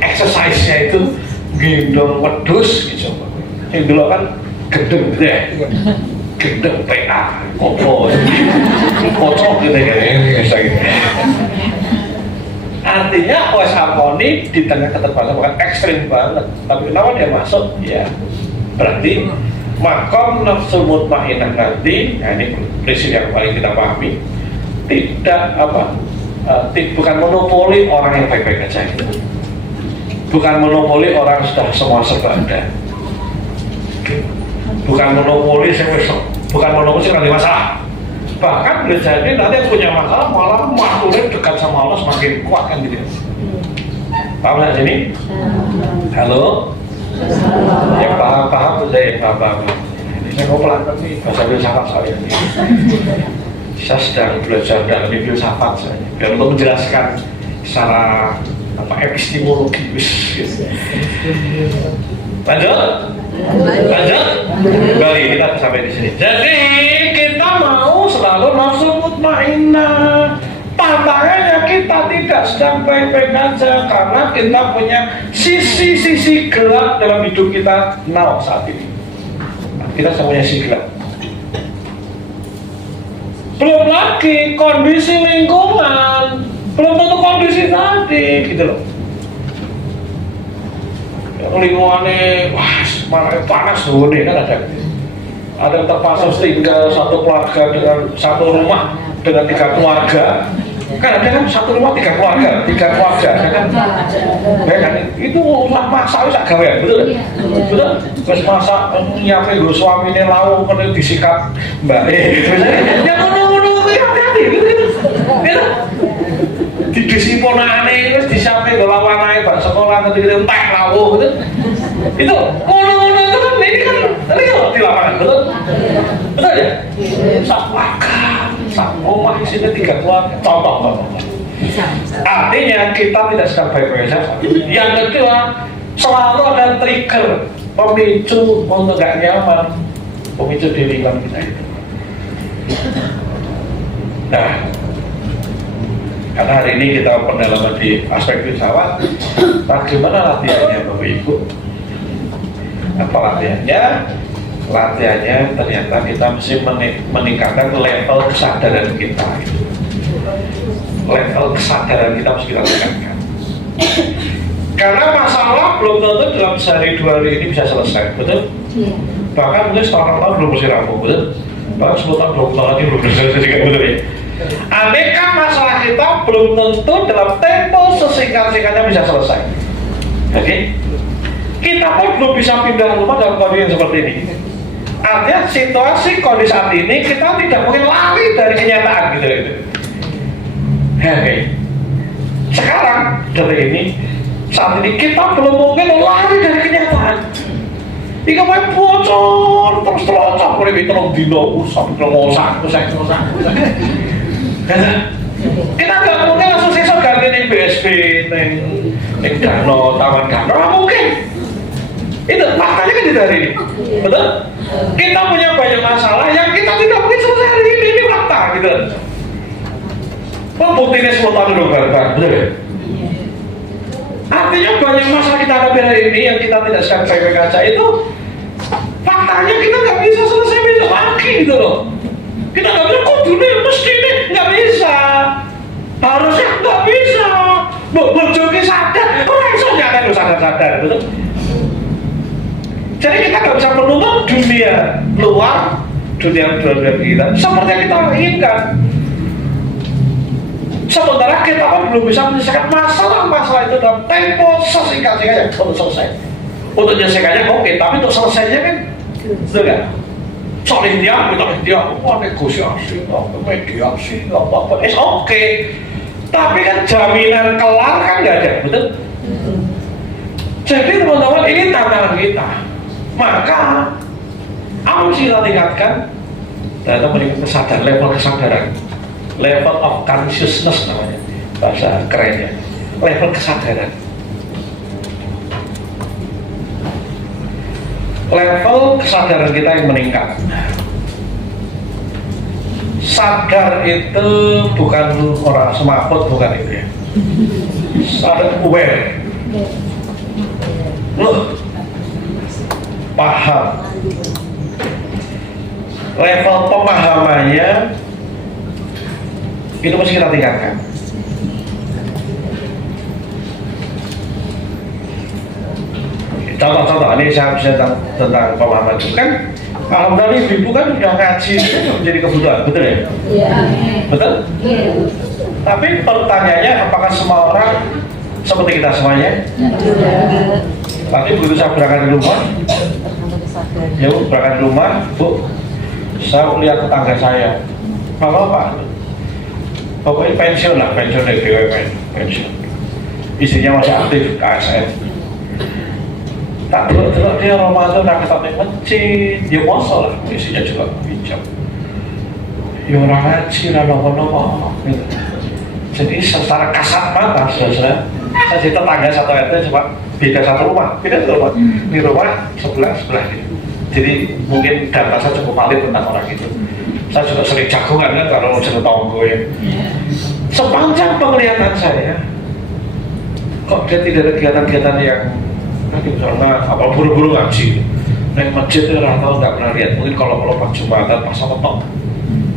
Exercise-nya itu gendong wedus gitu. Yang dulu kan gendeng gitu ya. Gendeng PA, koplo, kocok gitu ya. Artinya Wes Al-Qarni di tengah keterbatasan bukan ekstrim banget, tapi kenapa dia masuk? Ya berarti makom nafsu mutmainah nanti, nah ini prinsip yang paling kita pahami, tidak bukan monopoli orang yang baik-baik aja itu, bukan monopoli orang sudah semua serba ada, bukan monopoli bukan monopoli yang ada masalah. Bahkan boleh jadi nanti yang punya masalah malah maklumnya dekat sama Allah semakin kuat kan gitu. Paham nggak sini? Halo? Yang paham saya yang paham. Saya ngobrol tapi bahasa filsafat saya. Saya sedang belajar dalam filsafat saya. Dan untuk menjelaskan secara epistemologi gitu. Lanjut? Kembali kita sampai di sini. Jadi kita mau selalu nafsu mutmainnah. Tantangannya kita tidak sedang baik-baik aja karena kita punya sisi-sisi gelap dalam hidup kita now saat ini. Kita semuanya sisi gelap. Belum lagi kondisi lingkungan, belum tentu kondisi tadi gitu loh. Lingkungannya wah panas loh nih kan ada yang terpaksa tinggal satu keluarga dengan satu rumah dengan 3 keluarga kan ada kan satu rumah 3 keluarga ya kan itu ulah masak bisa gawe betul terus masak nyiapin gue suaminya lau kan disikat mbak yang ngono-ngono hati-hati gitu di disiponane terus disiapin gue lawanai bak sekolah nanti kita entek lau gitu itu ngono-ngono itu kan ini kan real di lapangan betul ya sak makan sak rumah isinya 3 keluarga contoh artinya kita tidak sedang baik-baik saja. Yang kedua selalu ada trigger pemicu untuk gak nyaman, pemicu di lingkungan kita itu. Nah karena hari ini kita pendalaman di aspek filsafat, bagaimana latihannya Bapak Ibu? Apa latihannya? Latihannya ternyata kita mesti meningkatkan level kesadaran kita. Level kesadaran kita mesti kita tingkatkan. Karena masalah belum tentu dalam sehari 2 hari ini bisa selesai, betul? Bahkan mungkin setahun tahun belum mesti rampung, betul? Bahkan 10 tahun 20 tahun lagi belum selesai juga, betul ya? Andai kan masalah kita belum tentu dalam tempo sesingkat-singkatnya bisa selesai. Oke? Kita pun belum bisa pindah rumah dalam kondisi yang seperti ini. Artinya situasi kondisi saat ini kita tidak mungkin lari dari kenyataan gitu. Oke. Sekarang detik ini saat ini kita belum mungkin lari dari kenyataan. Ika main bocor terus terocok mulai tolong dino usah. Kita nggak mungkin langsung sesok ganti nih BSB, nih Dano, Taman Dano, nggak mungkin. Itu faktanya kan itu hari ini, betul? Kita punya banyak masalah yang kita tidak mungkin selesai hari ini fakta, gitu. Buktinya 10 tahun udah gagal, betul ya? Artinya banyak masalah kita hadapi hari ini yang kita tidak sedang baik-baik aja itu faktanya kita nggak bisa selesai besok lagi, gitu loh. Kita nggak bisa, kok dunia mesti ini nggak bisa, harusnya nggak bisa. Berjoki sadar, orang itu jangan lu sadar-sadar, betul? Jadi kita nggak bisa menuntut dunia luar, dunia kita seperti yang kita inginkan. Sementara kita pun belum bisa menyelesaikan masalah-masalah itu dalam tempo sesingkat-singkatnya yang belum selesai. Untuk menyelesaikannya oke, tapi untuk selesainya kan, betul nggak? Soal India, negosiasi, mediasi, nggak apa-apa, it's okay. Tapi kan jaminan kelar kan nggak ada, betul? Jadi teman-teman ini tantangan kita. Maka harus kita tingkatkan dan meningkatkan kesadaran, level kesadaran, level of consciousness namanya bahasa kerennya, level kesadaran. Level kesadaran kita yang meningkat. Sadar itu bukan orang semaput, bukan itu ya. Sadar aware. Loh, paham. Level pemahamannya itu mesti kita tingkatkan. Contoh-contoh ini saya bisa tentang pemahaman itu kan. Alhamdulillah ibu kan sudah ngaji itu menjadi kebutuhan, betul ya? Iya. Betul? Iya. Tapi pertanyaannya apakah semua orang seperti kita semuanya? Iya. Tapi begitu saya berangkat di rumah, ya Bu, berangkat di rumah, Bu, saya lihat tetangga saya, Bapak, pokoknya pensiun lah, pensiun dari BUMN, pensiun. Istrinya masih aktif, KSN. Tak dulu dia Ramadan nak ketemu masjid, dia mosol lah, isinya juga bijak. Ya orang ngaji lah nopo-nopo. Jadi secara kasat mata saya jadi tetangga satu RT cuma beda satu rumah, di rumah sebelah gitu. Jadi mungkin data saya cukup valid tentang orang itu. Saya juga sering jagungan kan kalau cerita tonggo ya. Sepanjang penglihatan saya, kok dia tidak ada kegiatan-kegiatan yang nanti misalnya apa buru-buru ngaji naik masjid itu rata nggak pernah lihat, mungkin kalau pas Jumatan pas Sabtu,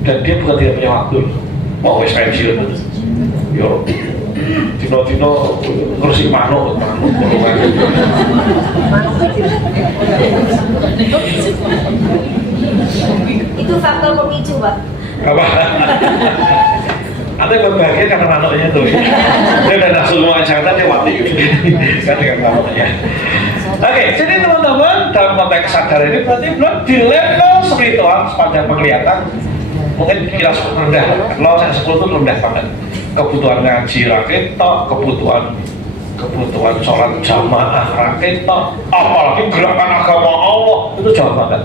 dan dia bukan tidak punya waktu mau wes pensiun yo tino ngurusi manuk kurungan Itu faktor pemicu, Pak. apa ada yang berbahagia karena manuknya tuh dia udah nafsu semua acara dia mati kan dengan manuknya. Oke, jadi teman-teman dalam konteks kesadaran ini berarti belum di level spiritual sepanjang penglihatan mungkin kira rendah, 0 sampai 10 itu rendah banget. Kebutuhan ngaji rakyat tok, kebutuhan sholat jamaah rakyat tok, apalagi gerakan agama Allah itu jauh banget.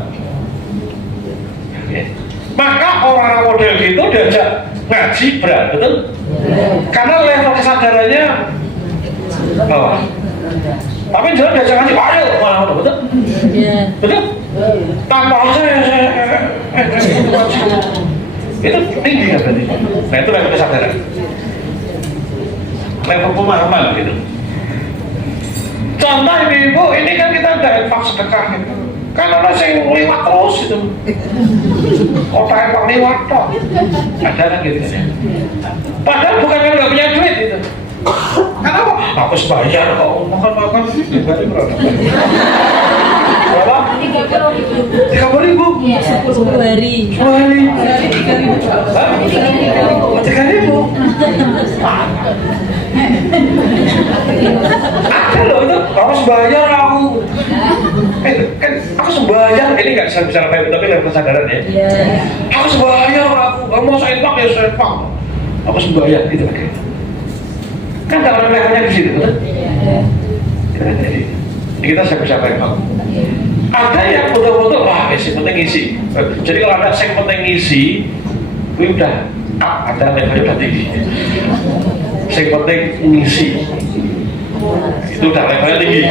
Oke. Maka orang-orang model gitu diajak ngaji berat, betul? Karena level kesadarannya bawah. Tapi jangan diajak ngaji, ayo malah betul? Betul? Tanpa saya itu tinggi kan berarti. Nah itu level kesadaran, level pemahaman gitu. Contoh ibu, ini kan kita udah infak sedekah gitu. Kan ada yang lewat terus itu, kota emang lewat toh, ada kan gitu ya. Padahal bukan yang nggak punya duit itu. Kenapa? Aku sebayar kok makan berarti berapa? Berapa? 30.000. Iya, 10 hari. 10 hari. 3.000. Ada loh itu, harus bayar aku. Kan aku sembayar, ini nggak bisa lebih tapi level kesadaran ya. Aku sembayar aku, kamu mau saya infak ya saya infak. Aku sembayar gitu kan. Kan dalam levelnya di situ, betul? Jadi kita siapa-siapa yang mau. Ada yang betul-betul wah, penting ngisi. Jadi kalau ada yang penting ngisi, udah ada levelnya udah tinggi. Yang penting ngisi. Itu udah levelnya tinggi.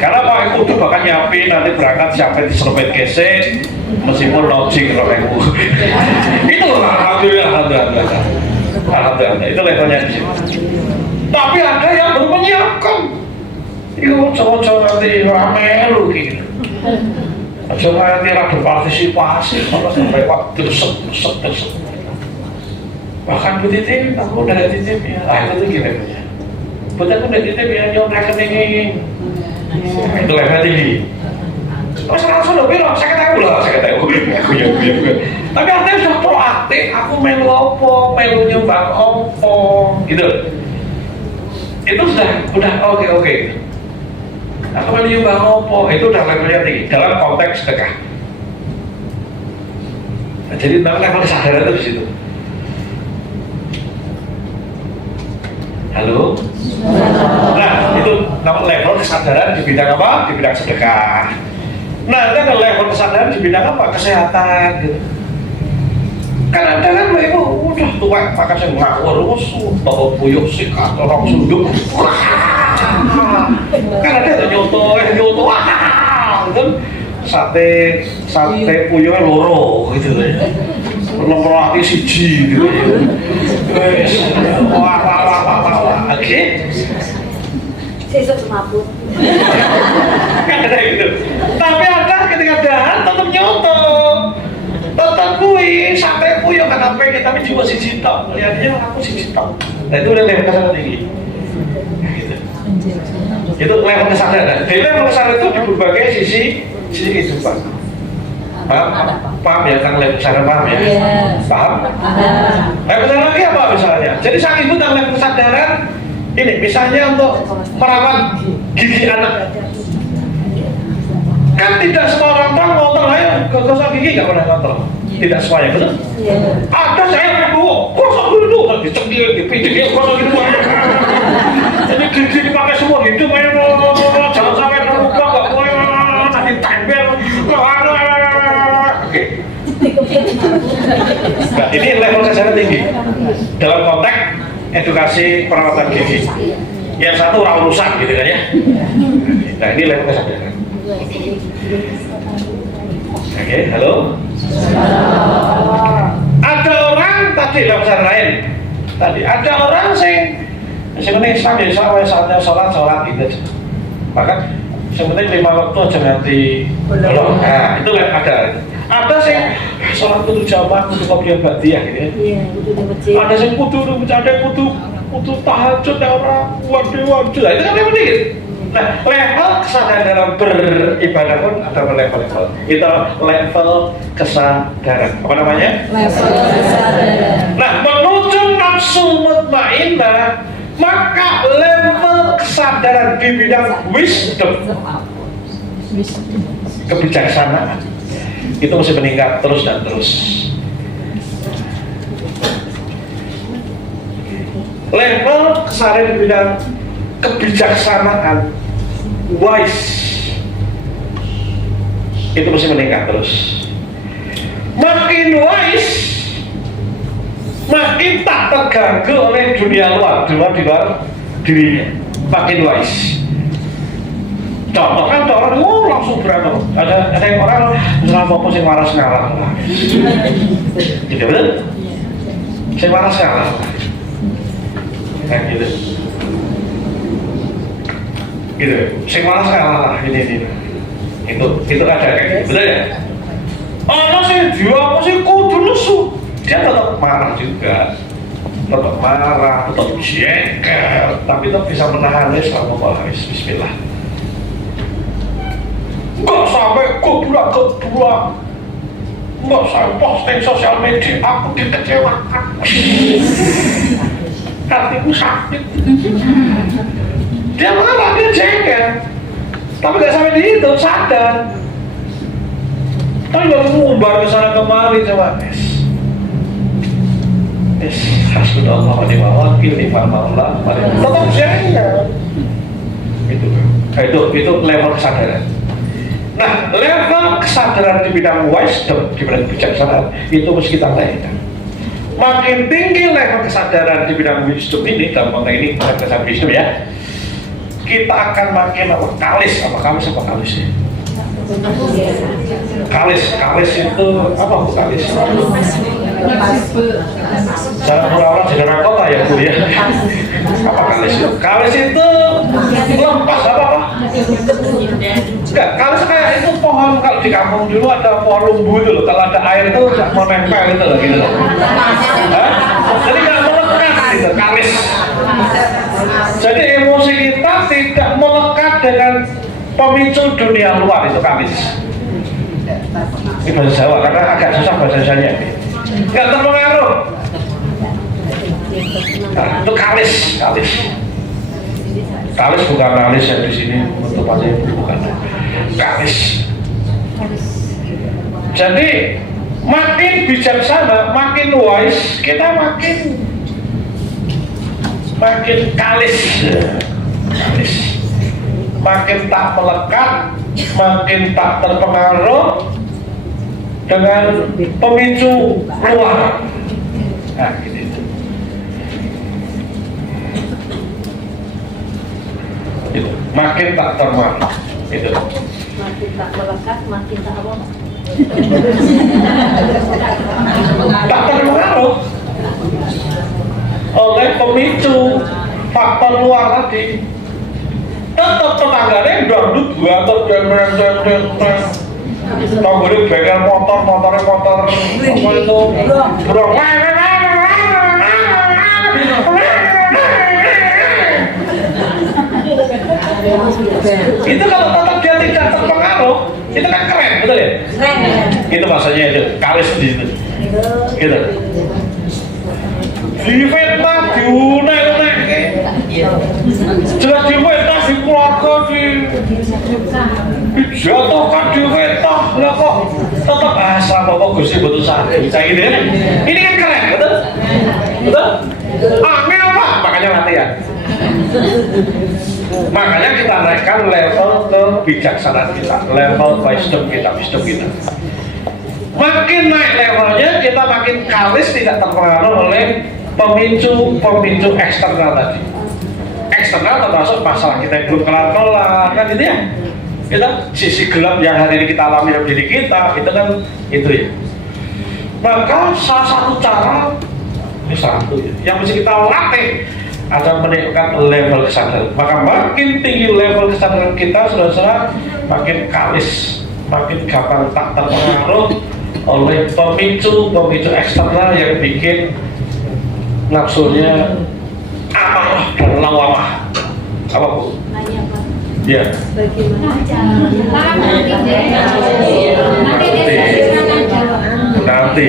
Karena Pak Ibu tuh bahkan nyiapin nanti berangkat siapa di serpet gesek meskipun lodging kalau Ibu. Itu alhamdulillah. Itu levelnya di situ. Tapi ada yang belum menyiapkan. Itu cowok-cowok nanti rame lu gitu. Cuma nanti ada partisipasi kalau sampai waktu set. Bahkan Bu Titi, aku udah titip ya. Itu tuh gimana ya? Betul udah titip ya, nyon rekening ini. Itu level tinggi. Terus langsung udah bilang, saya ketahui. Aku ya. Tapi artinya sudah proaktif, aku melu apa, melu nyumbang apa, gitu. Itu udah oke. Aku melu nyumbang apa, itu udah levelnya tinggi dalam konteks sedekah. Nah, jadi memang level kesadaran itu di situ. Halo? Nah, itu level kesadaran di bidang apa? Di bidang sedekah. Nah, ada level kesadaran di bidang apa? Kesehatan gitu. Kan ada kan Ibu udah tua, maka saya ngawur bawa buyuk sikat, orang sunduk. Kan ada tuh nyoto, kan sate puyuhnya loro gitu ya. Nomor hati siji gitu ya. Wah. Oke. Sesuk semaput. Kan ada gitu. Tapi ada ketika dahan tetap nyoto. Tetap kui sampai puyuh kan apa tapi cuma siji tok. Lihatnya aku siji tok. Nah itu udah level kesadaran tinggi. Gitu. Itu level kesadaran. Jadi level kesadaran itu di berbagai sisi kehidupan. Paham ya kan level kesadaran paham ya? Paham? Level kesadaran lagi apa misalnya? Jadi sang ibu tentang level kesadaran ini misalnya untuk merawat gigi anak. Kan tidak semua orang tua ngontrol, ayo gosok gigi nggak pernah ngontrol. Tidak semuanya, betul? Ada saya berdua, gosok dulu, dicekil, dipijit, gosok gitu. Jadi gigi dipakai semua hidup, ayo jangan sampai terluka, nggak boleh nanti tempel. Oke. Nah, ini level kesadaran tinggi dalam konteks edukasi perawatan gigi. Yang satu orang urusan gitu kan ya. Nah, ini level kesadaran. Oke, halo. Ada orang tadi dalam kesadaran lain. Tadi ada orang sebenarnya Islam ya saatnya sholat gitu. Bahkan sebenarnya 5 waktu aja nanti belum. Nah, itu ada. Ada sih sholat kudu jamaah, kudu qobliyah ba'diyah gitu ya. Iya, kudu di masjid. Ada yang kudu tahajud ya orang waduh. Nah, itu kan level dikit. Nah, level kesadaran dalam beribadah pun ada level-level. Itu level kesadaran. Apa namanya? Level kesadaran. Nah, menuju nafsu mutmainnah, maka level kesadaran di bidang wisdom, kebijaksanaan itu mesti meningkat terus dan terus. Level kesadaran di bidang kebijaksanaan, wise, itu mesti meningkat terus. Makin wise, makin tak terganggu oleh dunia luar, di luar dirinya. Makin wise. Contoh kan orang langsung berantem. Ada yang orang selama apa sih waras ngalah lah. Gitu betul? Sing waras ngalah. Kayak gitu. Gitu. Sing waras ngalah lah ini. Itu ada kayak gitu. Betul ya? Ana sing dia apa sih kudu lesu. Dia tetap marah juga. Tetap marah, tetap jengkel, tapi tetap bisa menahannya selama bismillah. Enggak sampai kedua enggak sampai posting sosial media aku dikecewakan. Hatiku sakit. Dia marah, dia jengkel, tapi nggak sampai di itu sadar. Tapi baru ngumbar ke sana kemari coba hasbunallah wa ni'mal wakil, ni'mal maula, tetap jengkel. Itu level kesadaran. Nah, level kesadaran di bidang wisdom, di bidang kebijaksanaan itu mesti kita lakukan. makin tinggi level kesadaran di bidang wisdom ini, dalam konteks ini kesadaran wisdom ya, kita akan makin kalis ya? Kalis itu apa bu kalis? Jangan pura-pura jadi rakota ya bu ya. Apa kalis itu? Kalis itu lepas apa? Enggak, kalis kayak itu pohon, kalau di kampung dulu ada pohon lumbu itu loh, kalau ada air itu nggak mau nempel itu loh gitu loh. Jadi nggak melekat gitu, kalis. Jadi emosi kita tidak melekat dengan pemicu dunia luar, itu kalis. Ini bahasa Jawa karena agak susah bahasa Indonesianya. Nggak terpengaruh. Nah, itu kalis. Kalis bukan kalis yang di sini untuk pasien, bukan kalis. Jadi makin bijaksana, makin wise, kita makin kalis. Makin tak melekat, makin tak terpengaruh dengan pemicu luar. Nah, gitu. Itu. Makin tak terpengaruh. Itu. Makin tak melekat, makin tak apa? Tak terpengaruh oleh pemicu faktor luar tadi. Tetap tetangganya dangdut gua atau tanggulnya bengkel motor apa itu burung itu kalau tetap dia tidak terpengaruh itu kan keren, betul ya? Keren. Itu maksudnya itu kalis di situ gitu. Difitnah, diunek-unek jelas difitnah di keluarga, dijatuhkan difitnah, lah kok tetap asal bapak Gusti betul sakit gitu ya. Ini kan keren, betul? Angel pak, makanya latihan. Makanya kita naikkan level kebijaksanaan kita, level wisdom kita. Makin naik levelnya, kita makin kalis, tidak terpengaruh oleh pemicu eksternal tadi. Eksternal termasuk masalah kita yang belum kelar-kelar, kan itu ya. Kita sisi gelap yang hari ini kita alami dalam diri kita, itu kan itu ya. Maka salah satu cara, ini satu ya, yang mesti kita latih adalah meningkatkan level kesadaran. Maka makin tinggi level kesadaran kita, saudara-saudara, makin kalis, makin gampang tak terpengaruh oleh pemicu eksternal yang bikin nafsunya amarah dan lawamah. Apa bu? Nanya Pak. Ya. Bagaimana cara Nanti.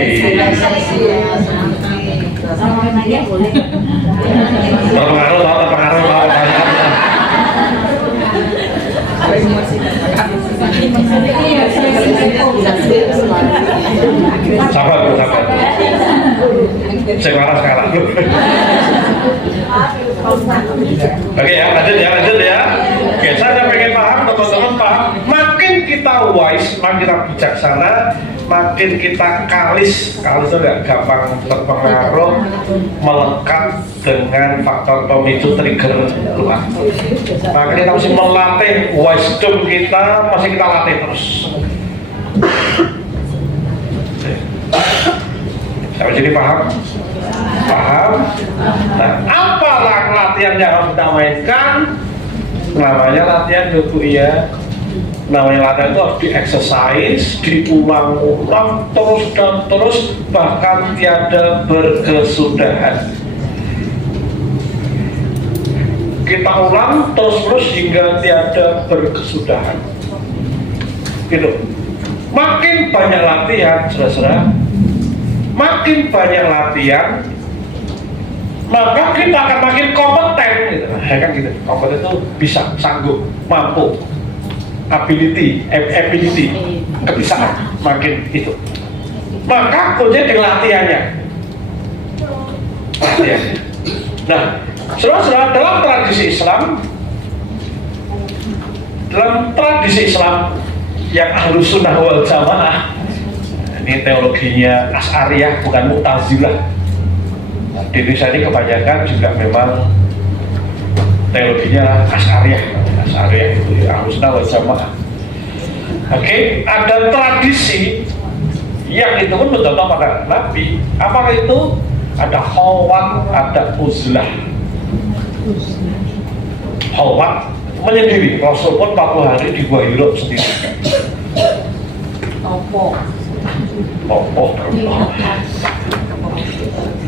Sama nanya boleh. Terpengaruh. Sabar. Sekarang. Oke ya, lanjut ya. Oke, saya pengen paham, teman-teman paham. Makin kita wise, makin kita bijaksana, makin kita kalis itu nggak gampang terpengaruh, melekat dengan faktor pemicu trigger luar. Maka kita mesti melatih wisdom kita, masih kita latih terus. Sampai sini paham? Nah, apa latihan yang harus kita mainkan? Namanya latihan bu ya. Namanya latihan itu harus di-exercise, diulang-ulang terus dan terus, bahkan tiada berkesudahan. Kita ulang terus hingga tiada berkesudahan. Gitu. Makin banyak latihan, saudara-saudara, makin banyak latihan, maka kita akan makin kompeten gitu. Ya kan gitu. Kompeten itu bisa, sanggup, mampu, ability, kebisaan, makin itu. Maka kuncinya di latihannya. Nah, saudara-saudara, dalam tradisi Islam yang Ahlus Sunnah wal Jamaah, ini teologinya Asy'ariyah bukan Mu'tazilah. di Indonesia ini kebanyakan juga memang teologinya Asy'ariyah itu ya, Ahlussunnah wal Jamaah. Oke, ada tradisi yang itu pun bercontoh pada Nabi. Apa itu? Ada khawat, ada uzlah. Khawat menyendiri, Rasul pun 40 hari di Gua Hira sendiri. Opo.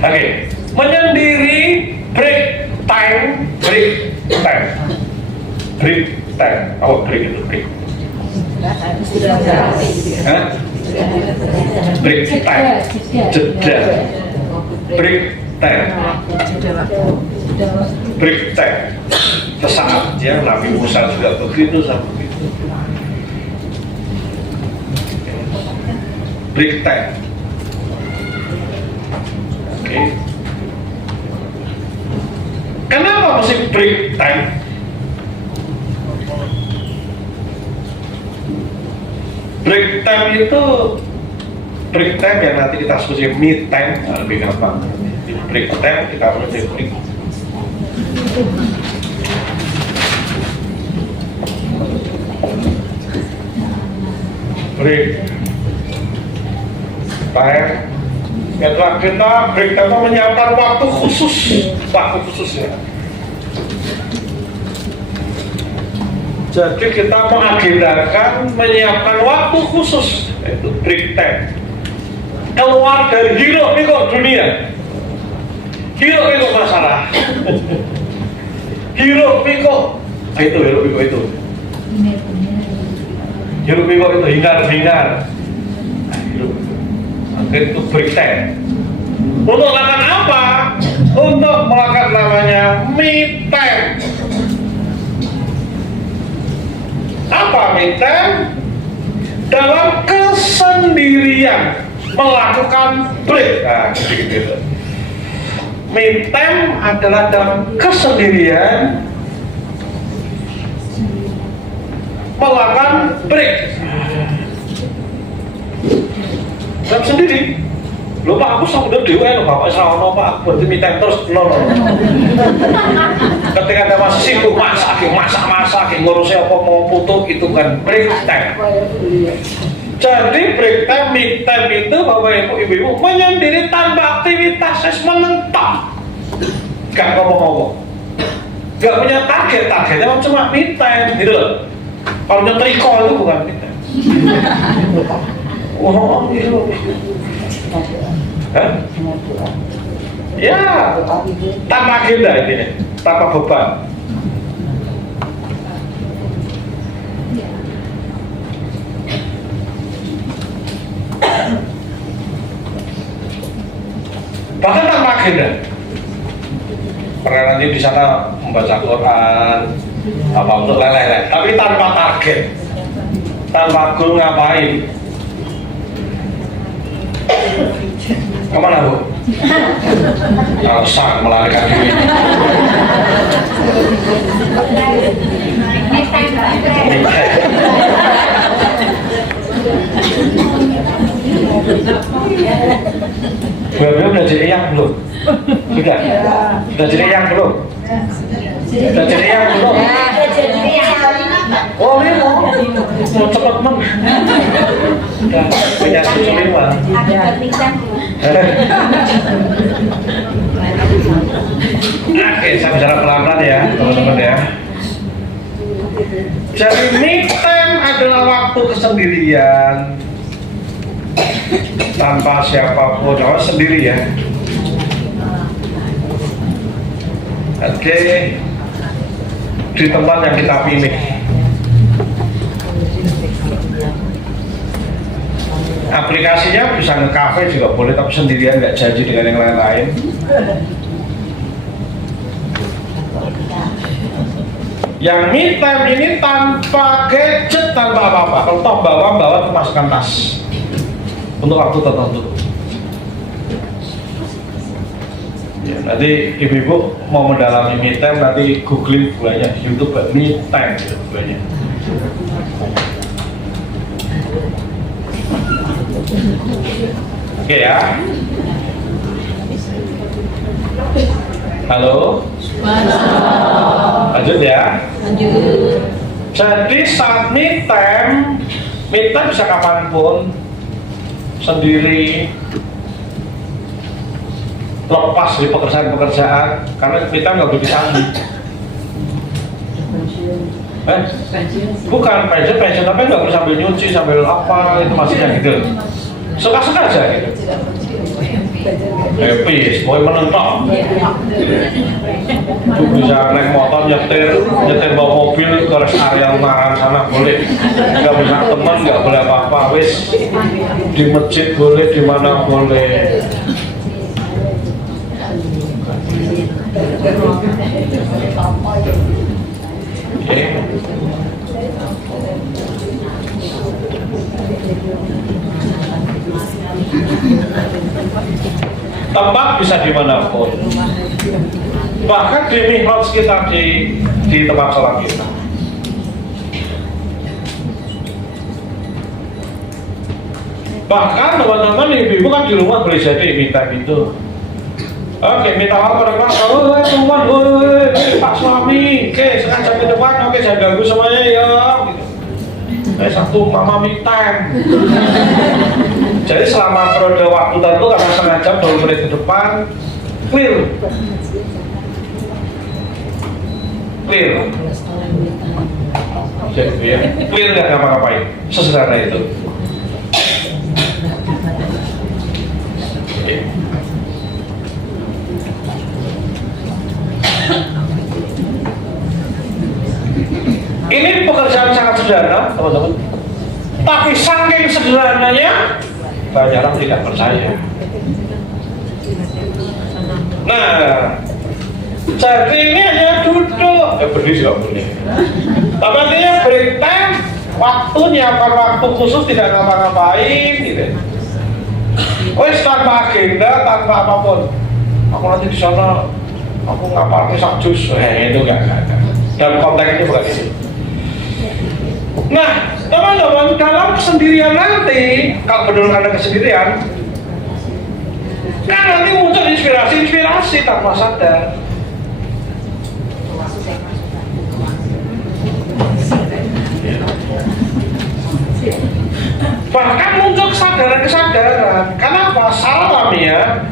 Oke, menyendiri, break time. Apa break itu? Hah? Break time, jeda. Break time, sesaat ya. Nabi Musa juga begitu sama begitu. Break time. Oke. Kenapa mesti break time? Break time itu break time yang nanti kita sebut me time, lebih gampang. Break time kita harus break. Break time. Setelah kita break time menyiapkan waktu khusus ya. Jadi kita mengagendakan menyiapkan waktu khusus, itu break time. Keluar dari hiruk pikuk dunia, hiruk pikuk masalah, hiruk pikuk itu, hingar. Itu break time. Untuk melakukan apa? Untuk melakukan namanya me time. Apa me time? Dalam kesendirian melakukan break. Nah, gitu. Me time adalah dalam kesendirian melakukan break. Dan sendiri. Lho Pak, aku sampai dewe lho Bapak Srawono Pak, berarti me time terus. No. Ketika ada masih sibuk masak, ngurusi apa mau putu, itu kan break time. Jadi break time, me time itu Bapak Ibu menyendiri tanpa aktivitas menentang. Gak ngomong-ngomong, gak punya targetnya cuma me time gitu loh. Kalau nyetrika itu bukan me time. Oh gitu. Hah? Ya, tanpa agenda intinya, tanpa beban. Bahkan tanpa agenda. Pernah nanti di sana membaca Quran, apa untuk leleh, tapi tanpa target, tanpa goal ngapain. Kemana Bu? Alasan melarikan diri. Beliau udah jadi eyang belum? Sudah? Sudah jadi eyang belum? Sudah jadi eyang belum? Oh ini mau cepet men. Udah punya cucu 5. Oke, saya bicara pelan-pelan ya teman-teman ya. Jadi me time adalah waktu kesendirian tanpa siapapun, sendiri ya. Oke, di tempat yang kita pilih. Aplikasinya bisa nge-cafe juga boleh, tapi sendirian, nggak janji dengan yang lain-lain. Yang me time ini tanpa gadget, tanpa apa-apa. Kalau toh bawa masukkan tas untuk waktu tertentu. Ya, nanti ibu-ibu mau mendalami me time, nanti googling banyak YouTube me time gitu, banyak. Oke ya. Halo? Lanjut ya. Jadi saat me time bisa kapanpun, sendiri, lepas dari pekerjaan-pekerjaan, karena kita nggak boleh disandi. Bukan pensiun, tapi nggak perlu sambil nyuci, sambil apa, itu maksudnya gitu. Suka-suka aja gitu. Happy, semuanya menentok. Bisa naik motor, nyetir bawa mobil ke rest area Ungaran sana boleh. Nggak bisa teman, nggak boleh apa-apa. Wis di masjid boleh, di mana boleh. Tempat bisa dimanapun, bahkan di mihrab kita di tempat sholat kita. Bahkan teman-teman ibu-ibu kan di rumah boleh jadi minta itu. Oke, minta apa pada kelas? Oh, teman, Pak suami, oke, sengaja ke depan, oke, saya ganggu semuanya ya. Gitu. Satu mama me time. Jadi selama periode waktu tertentu karena setengah jam 20 menit ke depan clear. Jadi ya, clear nggak ngapa-ngapain, sesederhana itu. Ini pekerjaan sangat sederhana, teman-teman. Tapi saking sederhananya, banyak orang tidak percaya. Nah, jadi ini hanya duduk, berdiri juga boleh. Tapi artinya break time, waktu nyiapkan waktu khusus tidak ngapa-ngapain, gitu. Wes tanpa agenda, tanpa apapun. Aku nanti di sana, aku ngapain sak jus, itu enggak. Dalam konteks ini bukan itu. Nah, teman-teman, dalam kesendirian nanti, kalau benar ada kesendirian, kan nanti muncul inspirasi tanpa sadar. Bahkan muncul kesadaran. Kenapa? Salah alamiah,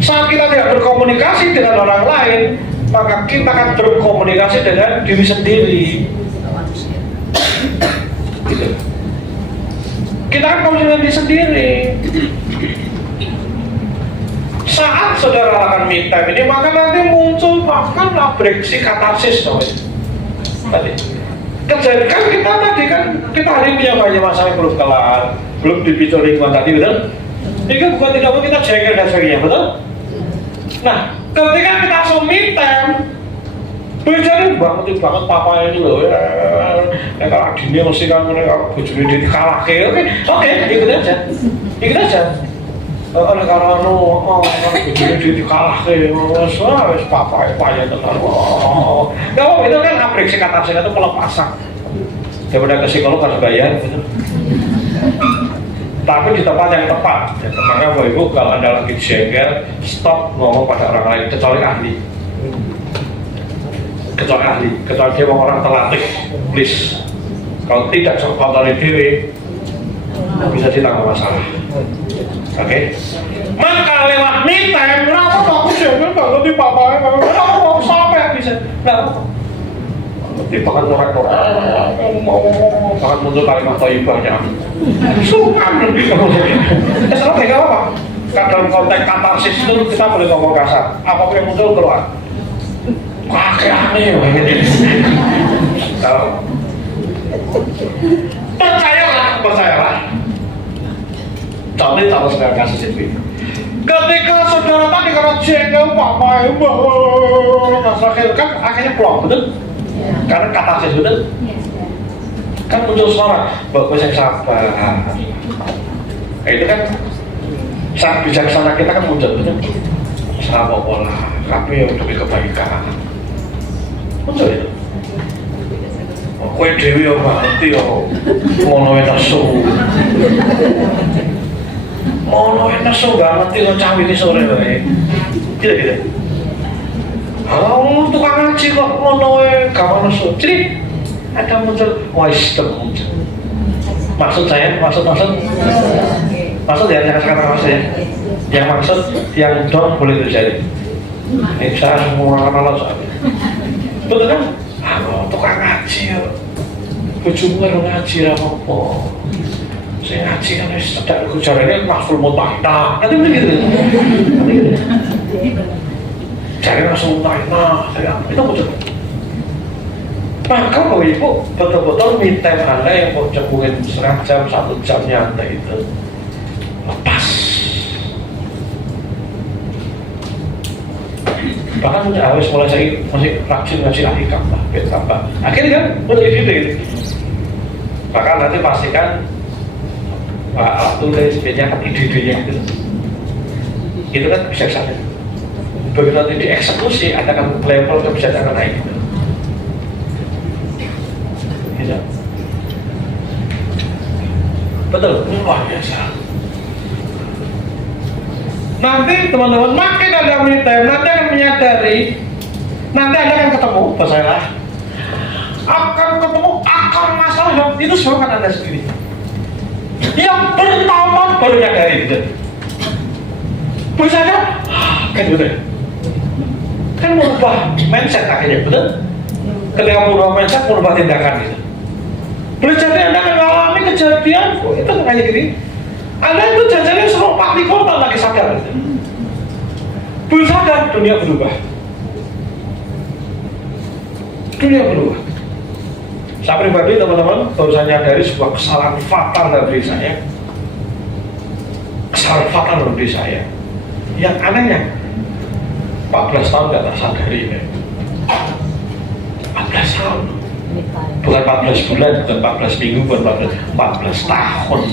saat kita tidak berkomunikasi dengan orang lain, maka kita akan berkomunikasi dengan diri sendiri. Gitu. Kita kan komunikasi sendiri. Saat saudara lakukan me time ini, maka nanti muncul bahkan breksi katarsis tadi. Kejadian kan kita hari punya banyak masalah yang belum kelar, belum dipicu lingkungan tadi, betul? Ini bukan tidak mau kita jengkel dan sebagainya, betul? Nah, ketika kita langsung me time, bejane banget papanya ini loh ya kalau adiknya mesti kan kalau bojone dia dikalahke oke ikut aja oleh karena bojone dia dikalahke wes papanya tenan kalau itu kan apresi kata saya itu pelepasan daripada ke psikolog harus bayar gitu. Tapi di tempat yang tepat makanya Bapak Ibu kalau Anda lagi jengkel stop ngomong pada orang lain kecuali ahli, kecuali dia orang terlatih, please. Kalau tidak kontroli diri, bisa ditambah masalah. Oke? Maka lewat me time, kenapa aku jangan banget di papanya, kenapa aku sampai bisa? Kenapa? Nanti bahkan ngorek-ngorek, bahkan muncul kalimat thayyibahnya. Sukan lebih selalu kayak apa? Dalam konteks katarsis itu kita boleh ngomong kasar, apapun yang muncul keluar. Kakeknya kalau percayalah contoh sekarang kasus ini ketika saudara tadi karena jengkel papa kan akhirnya plong, betul? Karena katarsis, betul? Kan muncul suara bagus yang sabar, itu kan saat bijaksana kita kan muncul, betul? Sabar pola tapi demi kebaikan muncul itu. Kowe dhewe yo ngerti yo ngono wae nesu. Ngono wae nesu gak ngerti kok cah iki sore wae. Gitu. Oh, tukang ngaji kok ngono wae, gak masuk. Jadi ada muncul wisdom muncul. Maksud ya, maksud ya, jangan sekarang maksud ya. Yang maksud yang dong boleh terjadi. Ini saya semua kenal soalnya. Betul kan? Tukang ngaji ya. Bojomu karo ngaji ra apa. Sing ngaji kan wis cedak jarane mahful mutahta. Nanti begitu. Cari langsung tanya, itu betul. Maka Bapak Ibu betul-betul me time Anda yang mau cepuin setengah jam, 1 jam nyantai itu lepas. Bahkan harus mulai saya masih rajin ngaji ahikam lah, tambah. Akhirnya kan udah gitu gitu. Bahkan nanti pastikan Pak tulis biasanya kan ide-idenya gitu. Itu kan bisa saja. Begitu nanti dieksekusi, ada kan level kebijakan naik gitu. Gitu. Betul, luar biasa. Nanti teman-teman makin ada me time, nanti akan menyadari, nanti Anda akan ketemu, percayalah, akan ketemu akar masalah itu semua kan Anda sendiri. Yang pertama baru nyadari gitu. Bisa kan gitu ya. Kan merubah mindset akhirnya, betul? Ketika merubah mindset, merubah tindakan gitu. Boleh jadi Anda mengalami kejadian, itu kayak gini. Anda itu jajannya suruh Pak Niko lagi sadar gitu. Belum sadar, dunia berubah. Dunia berubah. Saya pribadi teman-teman, baru saya nyadari sebuah kesalahan fatal dalam diri saya. Kesalahan fatal dalam diri saya. Yang anehnya, 14 tahun gak tersadari ya. 14 tahun. Bukan 14 bulan, bukan 14 minggu, bukan 14 tahun.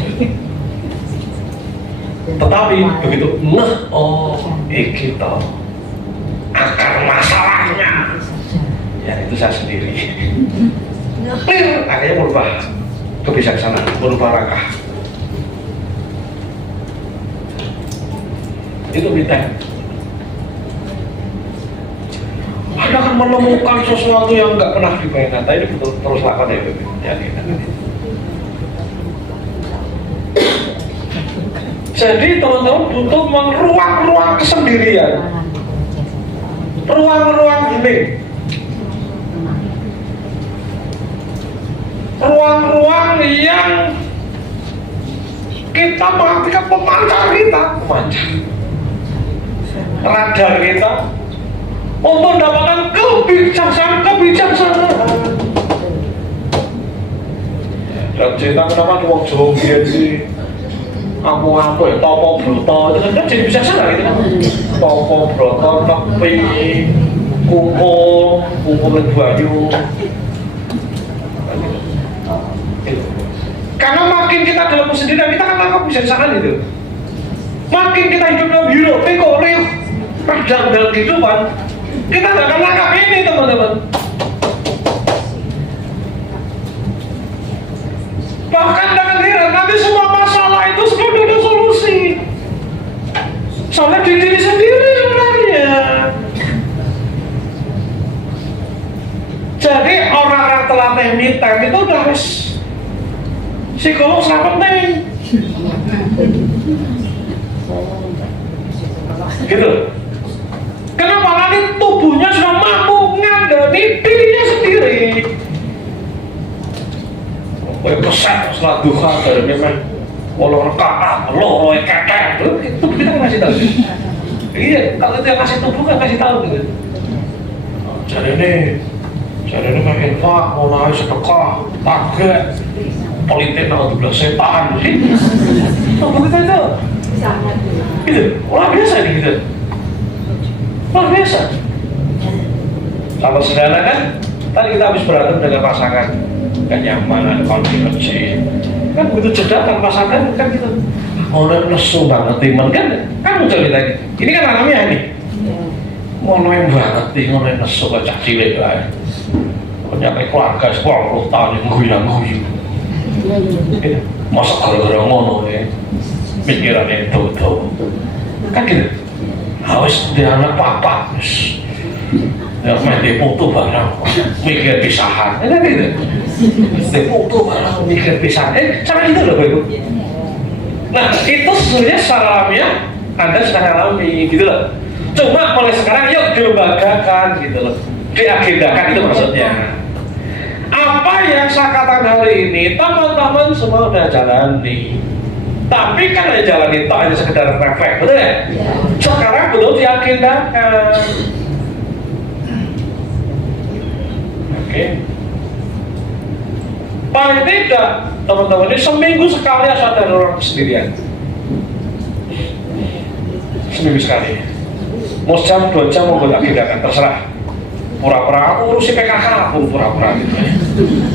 Tetapi begitu iki toh akar masalahnya. Ya itu saya sendiri. Clear, akhirnya merubah kebijaksanaan, merubah langkah. Itu minta. Anda akan menemukan sesuatu yang nggak pernah dibayangkan. Tadi ini betul terus lakukan ya, Jadi teman-teman butuh ruang-ruang kesendirian, ruang-ruang healing, ruang-ruang yang kita perhatikan pemancar kita, radar kita, untuk mendapatkan kebijaksanaan. Dan cerita kenapa wong Jawa biyen sih kamu apa ya, topo broto, itu kan jadi bijaksana gitu kan. Topo broto, nepi, kumpul banyu. Karena makin kita dalam kesendirian, kita akan nangkap bijaksanaan itu. Makin kita hidup dalam hiruk pikuk dalam kehidupan, kita nggak akan nangkap ini teman-teman. Bahkan dengan heran, nanti semua masalah itu sudah ada solusi. Soalnya di diri sendiri sebenarnya. Jadi orang-orang telatih me time itu udah harus psikolog sangat penting. Gitu. Kenapa? Nanti tubuhnya sudah mampu ngandani dirinya sendiri. Kayak keset setelah duha dari memang walau rekaat, lo ketek, itu kita ngasih tahu. Iya, kalau dia ngasih tubuh kan ngasih tahu gitu. Jadi ini kayak infak, mau naik sedekah, target, politik nama 12 setan, tubuh kita itu. Gitu, luar biasa nih gitu. Luar biasa. Sama sederhana kan, tadi kita habis berantem dengan pasangan. Kenyamanan, konflik kecil kan begitu jeda tanpa sadar kan gitu orang nesu banget timan kan muncul kita ini kan alamiah nih ngonoin banget nih ngonoin nesu ke cak cilik lah ternyata keluarga 10 tahun yang nguyang-nguyang masa gara-gara ngono ya pikiran itu kan gitu harus dia anak papa Ya main di foto barang, mikir pisahan, kan gitu. Di foto barang, mikir pisahan, sama gitu loh Ibu. Nah itu sebenarnya secara alamiah Anda sedang alami gitu loh. Cuma mulai sekarang yuk dilembagakan gitu loh, diagendakan itu maksudnya. Apa yang saya katakan hari ini teman-teman semua udah jalani. Tapi kan yang jalani itu hanya sekedar refleks, betul ya? Sekarang belum diagendakan. Oke. Paling tidak teman-teman ini seminggu sekali asal dari orang sendirian. Seminggu sekali. Mau jam 2 jam mau agendakan terserah. Pura-pura urusi PKK pun pura-pura gitu.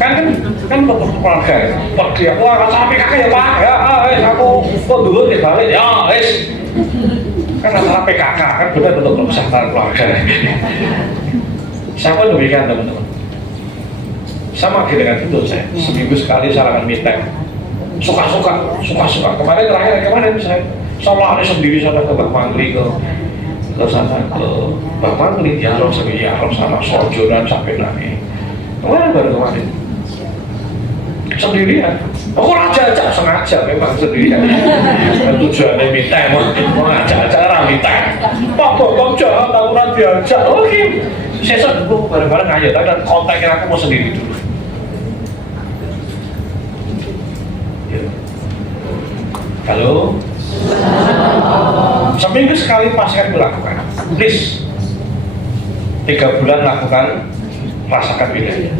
Kan keluarga ya. Pergi aku rasa PKK ya Pak. Ya, aku kok dulu balik ya, kan masalah PKK kan benar untuk kesehatan keluarga. Saya pun demikian teman-teman. Sama dengan itu saya seminggu sekali saya akan meeting. Suka-suka. Kemarin saya hari sendiri saya ke Mbak Mangli ke sana ke Mbak Mangli dialog sama Sojo dan sampai lagi. Kemarin sendirian. Aku ajak sengaja memang sendirian. Tujuannya meeting, mau ngajak orang meeting. Pak Bokong jahat, aku diajak. Oke, saya dulu bareng-bareng aja. Dan kontaknya aku mau sendiri dulu. Halo. Seminggu sekali pasti akan melakukan. Please 3 bulan lakukan, rasakan bedanya.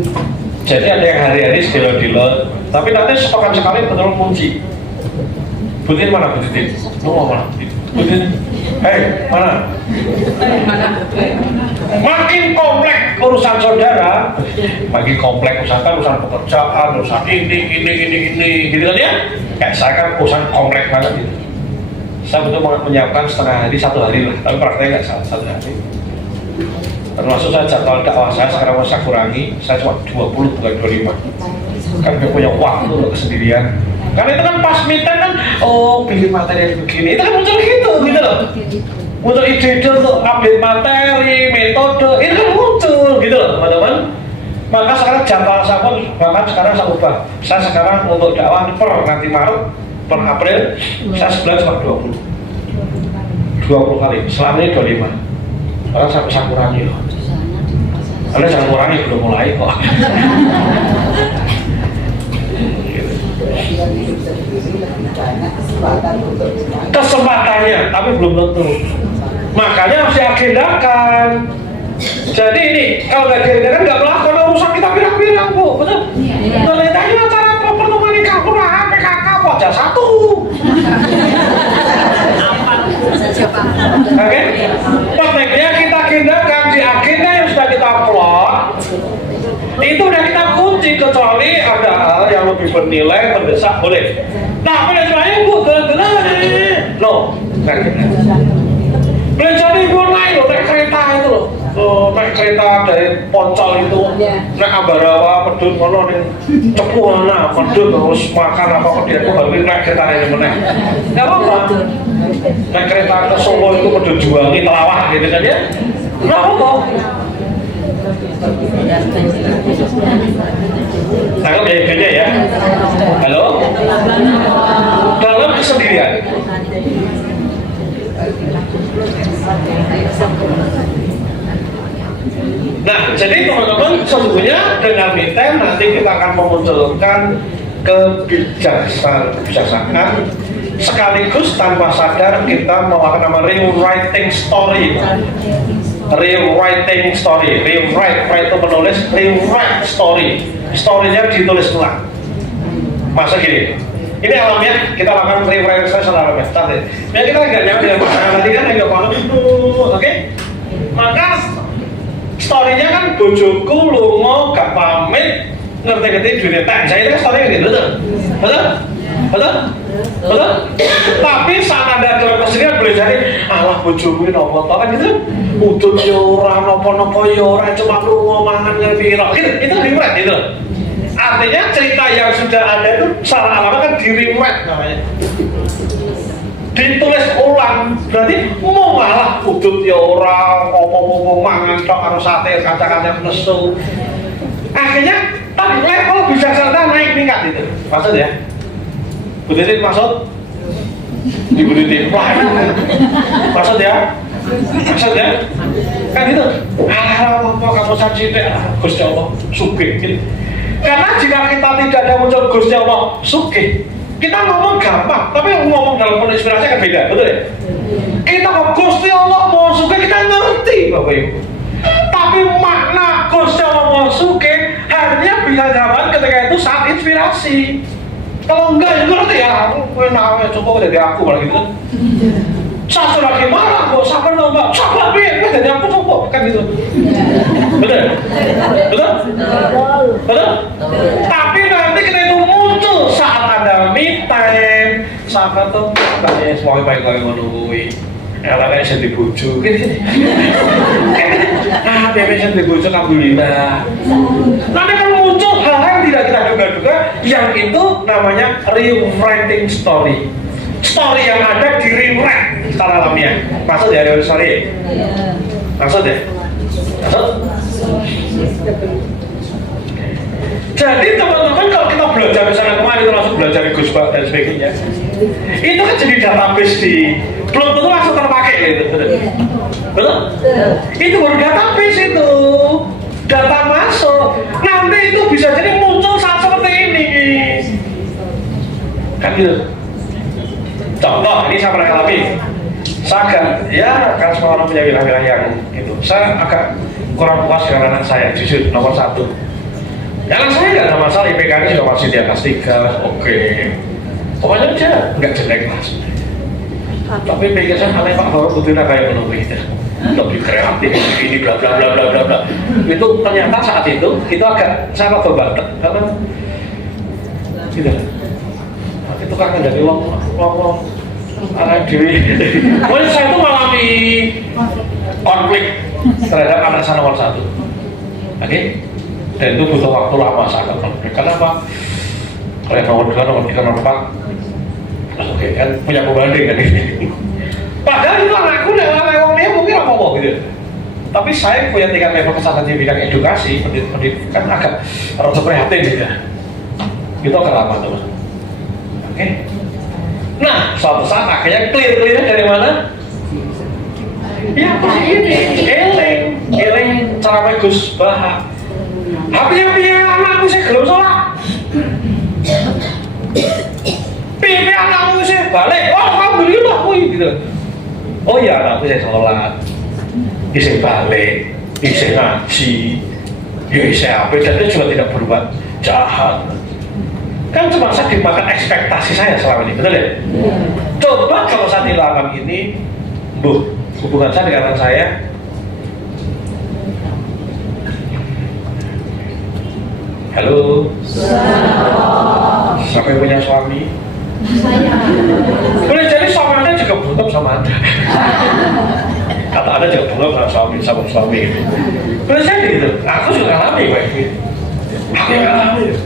Jadi ada yang hari-hari dilot, tapi nanti sepekan sekali betul kunci. Butin mana Butin? Lu mau mana Butin? Hei, mana? Makin kompleks urusan saudara, makin kompleks urusan pekerjaan, urusan ini, gitu kan ya? Kayak saya kan urusan kompleks banget gitu. Saya betul menyiapkan setengah hari, 1 hari lah, tapi prakteknya nggak 1 hari. Termasuk saya jadwal dakwah saya sekarang saya kurangi, saya cuma 20 bukan 25. Kan gak punya waktu untuk kesendirian. Karena itu kan pas meeting kan, bikin materi begini, itu kan muncul gitu loh. Muncul ide-ide untuk update materi, metode, itu kan muncul gitu loh teman-teman. Maka sekarang jadwal saya pun, bahkan sekarang saya ubah. Saya sekarang untuk dakwah nanti Maret, per April, saya sebulan cuma 20 kali, selama ini 25. Orang saya bisa kurangi loh. Anda jangan kurangi, belum mulai kok. Kesempatannya, tapi belum tentu. Makanya harus diagendakan. Jadi ini, kalau nggak diagendakan nggak melakukan urusan kita pirang-pirang Bu, betul? Kalau ditanya acara pertemuan nikah kurang, PKK wajah 1. Oke, pentingnya kita agendakan di agenda yang sudah kita plot. Itu udah kita kunci, kecuali ada hal yang lebih bernilai, mendesak boleh. Nah, belajarnya Bu, no, belajar ibu naik loh, naik kereta itu loh. Naik kereta dari Poncol itu, naik Ambarawa, Pedun, kalau nih cepuh, Pedun harus makan apa dia tuh baru naik kereta ini mana? Gak apa-apa. Naik kereta ke Solo itu Pedun Juwangi, Telawah gitu kan ya? Gak apa-apa. Tangkap ya bedanya ya. Halo? Dalam kesendirian. Nah, jadi teman-teman sesungguhnya dengan meeting nanti kita akan memunculkan kebijaksanaan sekaligus tanpa sadar kita melakukan nama rewriting story. Rewriting story, rewrite itu menulis, rewrite story. Story-nya ditulis ulang. Masa gini. Ini alamiah kita lakukan rewrite secara alamiah. Ya kita nggak nyampe dengan pasangan tadi kan nggak paham itu, oke? Maka story-nya kan bojoku lunga gak pamit ngerti-ngerti dunia tak. Saya itu kan story-nya gitu, betul? Tapi saat Anda dalam kesendirian boleh jadi alah bojoku ini nopo kan gitu. Udut yora, nopo-nopo yora, cuma lunga mangan ngerti gitu, itu rewrite gitu. Artinya cerita yang sudah ada itu secara alami kan di rewrite namanya. ditulis ulang, berarti mau malah udut ya orang, ngomong-ngomong mangan tok karo sate kaca-kaca nesu. Akhirnya level bijaksana naik tingkat itu, maksud ya? Bu Titin maksud? Ibu Titin, wah maksud ya? Maksud ya? Kan itu, apa kamu saji deh, Gusti Allah, sugih. Karena jika kita tidak ada muncul Gusti Allah, sugih, kita ngomong gampang, tapi ngomong dalam penuh inspirasi kan beda, betul ya? Kita ngomong Gusti Allah mau suka, kita ngerti Bapak Ibu. Tapi makna Gusti Allah mau suka hanya bisa dapat ketika itu saat inspirasi. Kalau enggak, ya ngerti ya, aku namanya cukup dari aku malah gitu kan. Satu lagi marah, kok sabar dong mbak, sabar biar, dari aku cukup, kan gitu. Betul? Betul? Betul? Tapi nanti kita itu muncul saat ada me time, sahabat tuh, katanya semuanya baik-baik menunggui. Elaknya saya dibujuk, gini-gini. Dia bisa dibujuk, alhamdulillah. Nanti kan muncul hal-hal yang tidak kita duga-duga, yang itu namanya rewriting story. Story yang ada di rewrite secara alamiah. Maksud ya, story? Maksud ya? Maksud? Jadi teman-teman kalau kita belajar misalnya kemarin termasuk belajar di Gus Bak dan sebagainya, itu kan jadi database di belum tentu langsung terpakai gitu, betul? Itu baru database itu, data masuk, nanti itu bisa jadi muncul saat seperti ini, kan gitu. Contoh ini saya pernah alami, saya agak ya kan semua orang punya wilayah yang gitu, saya agak kurang puas dengan anak saya, jujur nomor 1. Yang saya nggak ada masalah, IPK-nya sudah masih di atas 3, oke. Pokoknya dia nggak jelek lah. Tapi pikir saya aneh Pak Bapak Putihnya kayak menunggu itu. Lebih kreatif, ini bla bla bla bla bla bla. Itu ternyata saat itu agak saya agak berbatek karena gitu. Tapi itu kan dari uang anak dewi. Pokoknya saya itu mengalami konflik terhadap anak saya nomor 1. Oke? Dan itu butuh waktu lama sangat konflik. Kenapa? Kalau yang nomor 2, nomor 3, nomor 4, oke, kan punya pembanding kan ini. Padahal itu anakku lewat dia mungkin apa gitu. Tapi saya punya tingkat level kesadaran di bidang edukasi, pendidikan agak rada prihatin gitu. Itu agak lama teman. Oke. Nah, suatu saat akhirnya clear-clearnya dari mana? Ya pas ini, eling cara Gus Bahak. Piye anakku sih gelem salat. Piye anakku sih balik. Oh, alhamdulillah kuwi gitu. Oh iya, anakku sih salat. Isih balik, isih ngaji. Ya isih apa dan dia juga tidak berbuat jahat. Kan cuma saya dimakan ekspektasi saya selama ini, betul ya? Coba kalau saya dilakukan ini, hubungan saya dengan anak saya halo, siapa yang punya suami? Boleh jadi suami Anda juga berantem sama Anda. Kata Anda juga berantem sama suami. Boleh jadi gitu. Aku juga alami kayak gitu. Aku yang alami.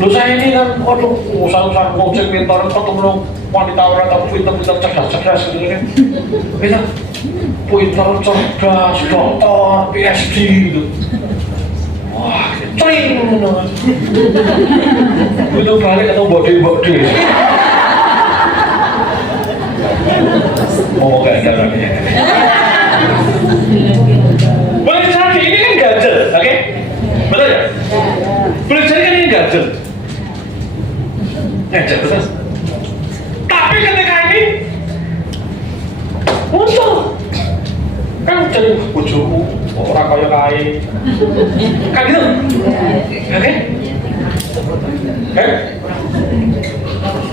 Lu saya ini kan, waduh, usaha-usaha ngojek pintar, ketemu wanita pintar, cerdas gitu kan. Bisa, pintar, cerdas, dokter, PhD gitu. Wah, cering itu balik atau body mau gak ada namanya boleh jadi ini kan ganjel, oke? Betul ya? Boleh jadi kan ini ganjel betul? Tapi ketika ini muncul kan jadi bojoku orang kaya kain kan gitu, oke?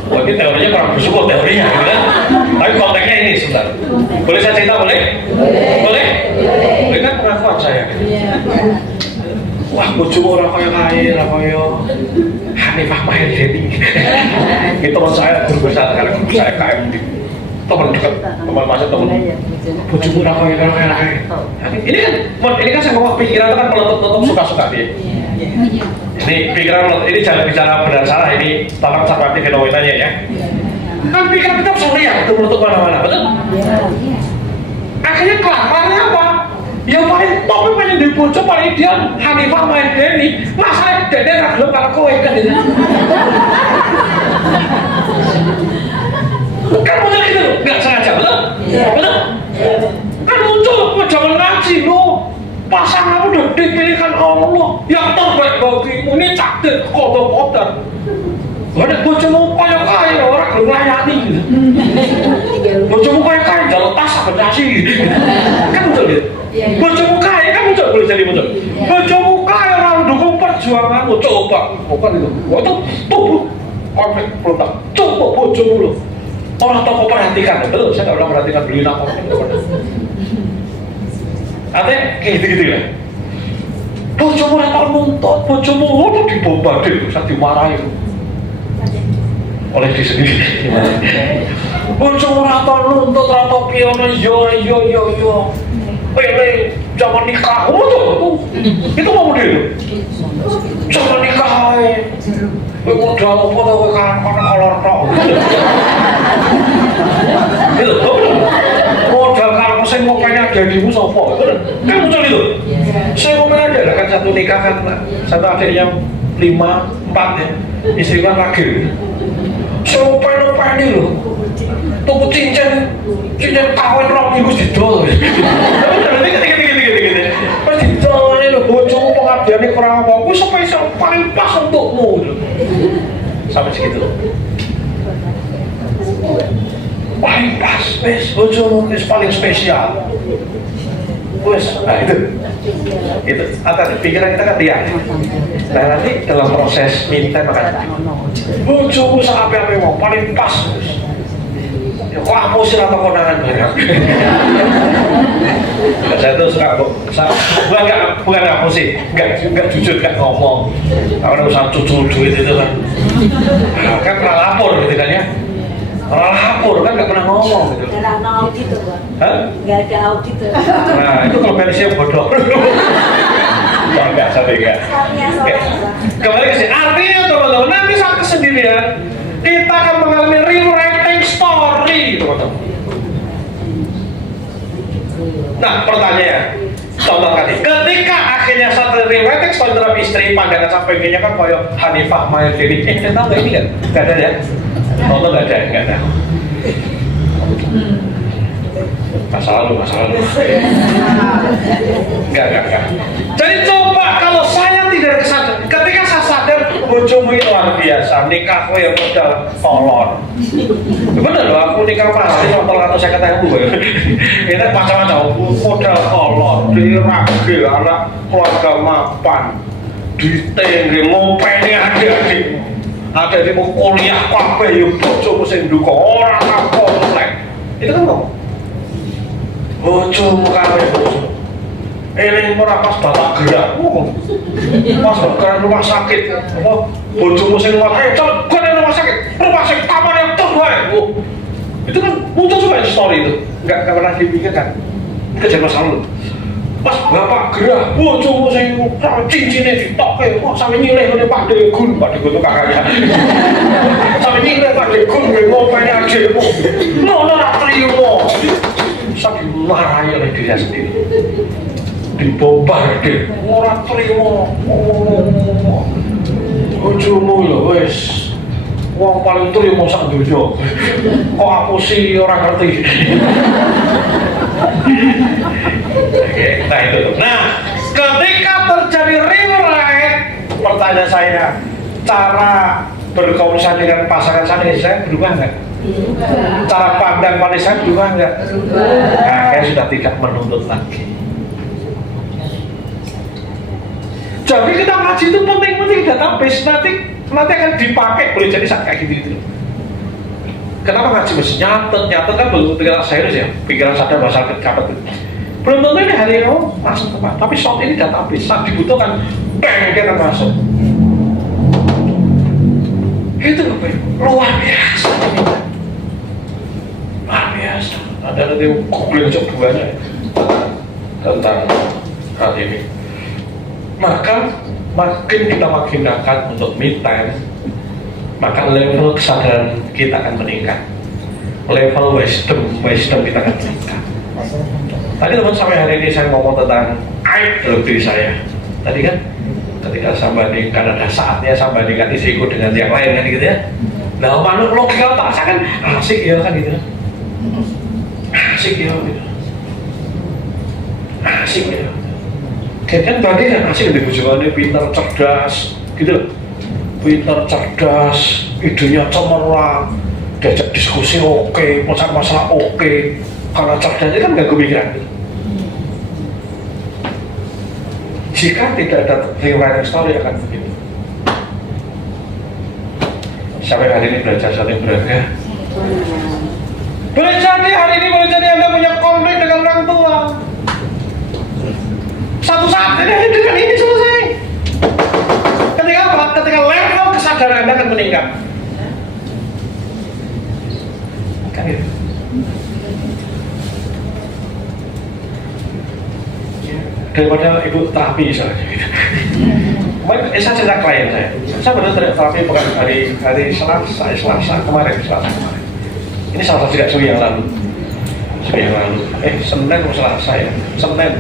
Wah, ini teorinya kurang bersyukur teorinya gitu kan? Tapi konteksnya ini sebentar. Boleh saya cerita, boleh? Boleh? Boleh kan pengakuan saya? Wah, bojoku orang kaya kain, orang kaya Hanifah Mahendeni. Itu teman saya, guru besar, karena guru saya KM di teman dekat, teman masa teman bojoku orang kaya kain. Ini kan saya ngomong pikiran itu kan meletup-letup suka-suka dia. Ini pikiran ini jangan bicara benar salah, ini tolong cermati fenomenanya ya. Kan pikiran kita bisa lihat itu untuk mana-mana, betul? Akhirnya kelamarnya apa? Ya paling top paling dibujuk paling ideal Hanifah main Denny. Masa Denny gak gelap kalau kowe kan itu. Kan muncul gitu loh, gak sengaja, betul? Betul? Kan muncul jangan ngaji lo. Pasangan udah dipilihkan Allah yang terbaik bagimu, ini takdir kodok-kodok. Ada bojomu kaya orang gelem layani gitu. Bojomu kaya jalan tas apa nasi kan betul gitu. Bojomu kaya kan betul boleh jadi betul. Bojomu kaya orang dukung perjuanganmu, coba bukan itu. Waktu tuh konflik produk, coba bojomu lo. Orang toko perhatikan, betul. Saya nggak pernah perhatikan beli nakal. Artinya kayak gitu-gitu ya. Bojomu rata nuntut, bojomu udah dibombardir, bisa dimarahi oleh diri sendiri. Bojomu rata nuntut, rata piano, yo. Pilih jangan nikah, itu mau dia. Jangan nikah, modal apa tau kan kolor tok. Itu modal kalau saya mau pengen jadimu sopo, kan muncul itu. Saya mau pengen ada kan satu nikah kan, satu adik yang 5, 4 ya, istri kan lagi. Saya mau pengen loh, tuku cincin kawin 2 minggu didol. Tapi gini. Pas didol ini loh, bojomu pengabdiannya kurang apa, aku sampai paling pas untukmu. Sampai segitu. Paling pas, wes bojomu paling spesial. Wes, nah itu atas pikiran kita kan lihat. Nah nanti dalam proses minta makan bojomu sampai mau paling pas. Ya kok aku sih atau kondangan banyak. Saya tuh suka bukan aku sih, nggak jujur nggak ngomong. Kalau urusan cucu duit itu kan, kan pernah lapor gitu kan ya. Orang lapor kan nggak pernah ngomong gitu. Nggak ada audit tuh, Bang. Hah? Nggak ada audit tuh. Nah itu kalau versi bodoh. Luar biasa deh. Kembali ke sini. Artinya teman-teman nanti saat kesendirian kita akan mengalami rewriting story, teman-teman. Nah pertanyaan, contoh tadi, ketika akhirnya saat rewriting story terhadap istri, pandangan sampai gini kan kayak Hanifah main diri. Kita tahu ini kan? Gak ada ya? Contoh nggak ada. Masa lalu. Enggak. Jadi coba kalau saya tidak kesadaran, ketika saya sadar bojomu itu luar biasa, nikahku yang modal tolong. Bener loh, aku nikah mahal, ini tolong saya katakan dulu ya. Ini macam-macam, modal tolong, diragil, anak keluarga mapan, ditengge, ngopeni adik-adik. Ada di mau kuliah kabeh yo bojomu sing ndukung ora komplek. Itu kan kok. Bojomu kabeh bojomu. Eling ora pas bapak gerak. Pas gerak rumah sakit. Apa bojomu sing ngomong, "Cok, gue di rumah sakit. Rumah sakit kamar yang terbaik." Itu kan muncul semua story itu. Enggak pernah dipikirkan. Kejadian masa lalu. Pas bapak gerah, bojomu sing cincinnya ditokke, kok sampe nyileh ngene Pak Degun tuh kakaknya. Sampe nyileh Pak Degun ngopeni adikmu. Ngono ora trimo. Saking marahi oleh diri sendiri. Dibombardir, ora trimo. Bojomu lho wis wong paling trimo sak donya. Kok aku sih ora ngerti. Nah itu. Nah, ketika terjadi rewrite, pertanyaan saya, cara berkomunikasi dengan pasangan saya berubah nggak? Cara pandang pada saya berubah nggak? Nah, saya sudah tidak menuntut lagi. Jadi kita ngaji itu penting database nanti akan dipakai, boleh jadi saat kayak gitu. Kenapa ngaji mesti nyatet kan belum pikiran serius ya, pikiran sadar bahasa catat. Belum tentu ini hari ini masuk tempat, tapi saat ini database saat dibutuhkan, bang kita masuk. Itu luar biasa, luar biasa. Ada nanti googling cobaannya tentang hal ini. Maka makin kita makin dekat untuk me time, maka level kesadaran kita akan meningkat, level wisdom kita akan meningkat. Tadi teman sampai hari ini saya ngomong tentang aib dalam diri saya. Tadi kan ketika saya bandingkan, ada saatnya saya bandingkan istriku dengan yang lain kan gitu ya. Nah, manuk logika tak saya kan asik ya kan gitu. Asik ya gitu. Asik ya. Kan tadi kan asik lebih bujukannya pintar, cerdas gitu. Pintar, cerdas, idenya cemerlang, diajak diskusi oke, masalah oke. Karena cerdasnya kan nggak kepikiran. Jika tidak ada rewriting story akan begitu. Sampai hari ini belajar saling berharga. Boleh jadi hari ini, boleh jadi Anda punya konflik dengan orang tua. Satu saat ini dengan ini selesai. Ketika apa? Ketika level kesadaran Anda akan meningkat. Kan gitu. Daripada ibu terapi misalnya gitu. Saya cerita klien saya benar terapi bukan hari Selasa kemarin. Ini salah satu Senin yang lalu. Senin atau Selasa ya? Senin.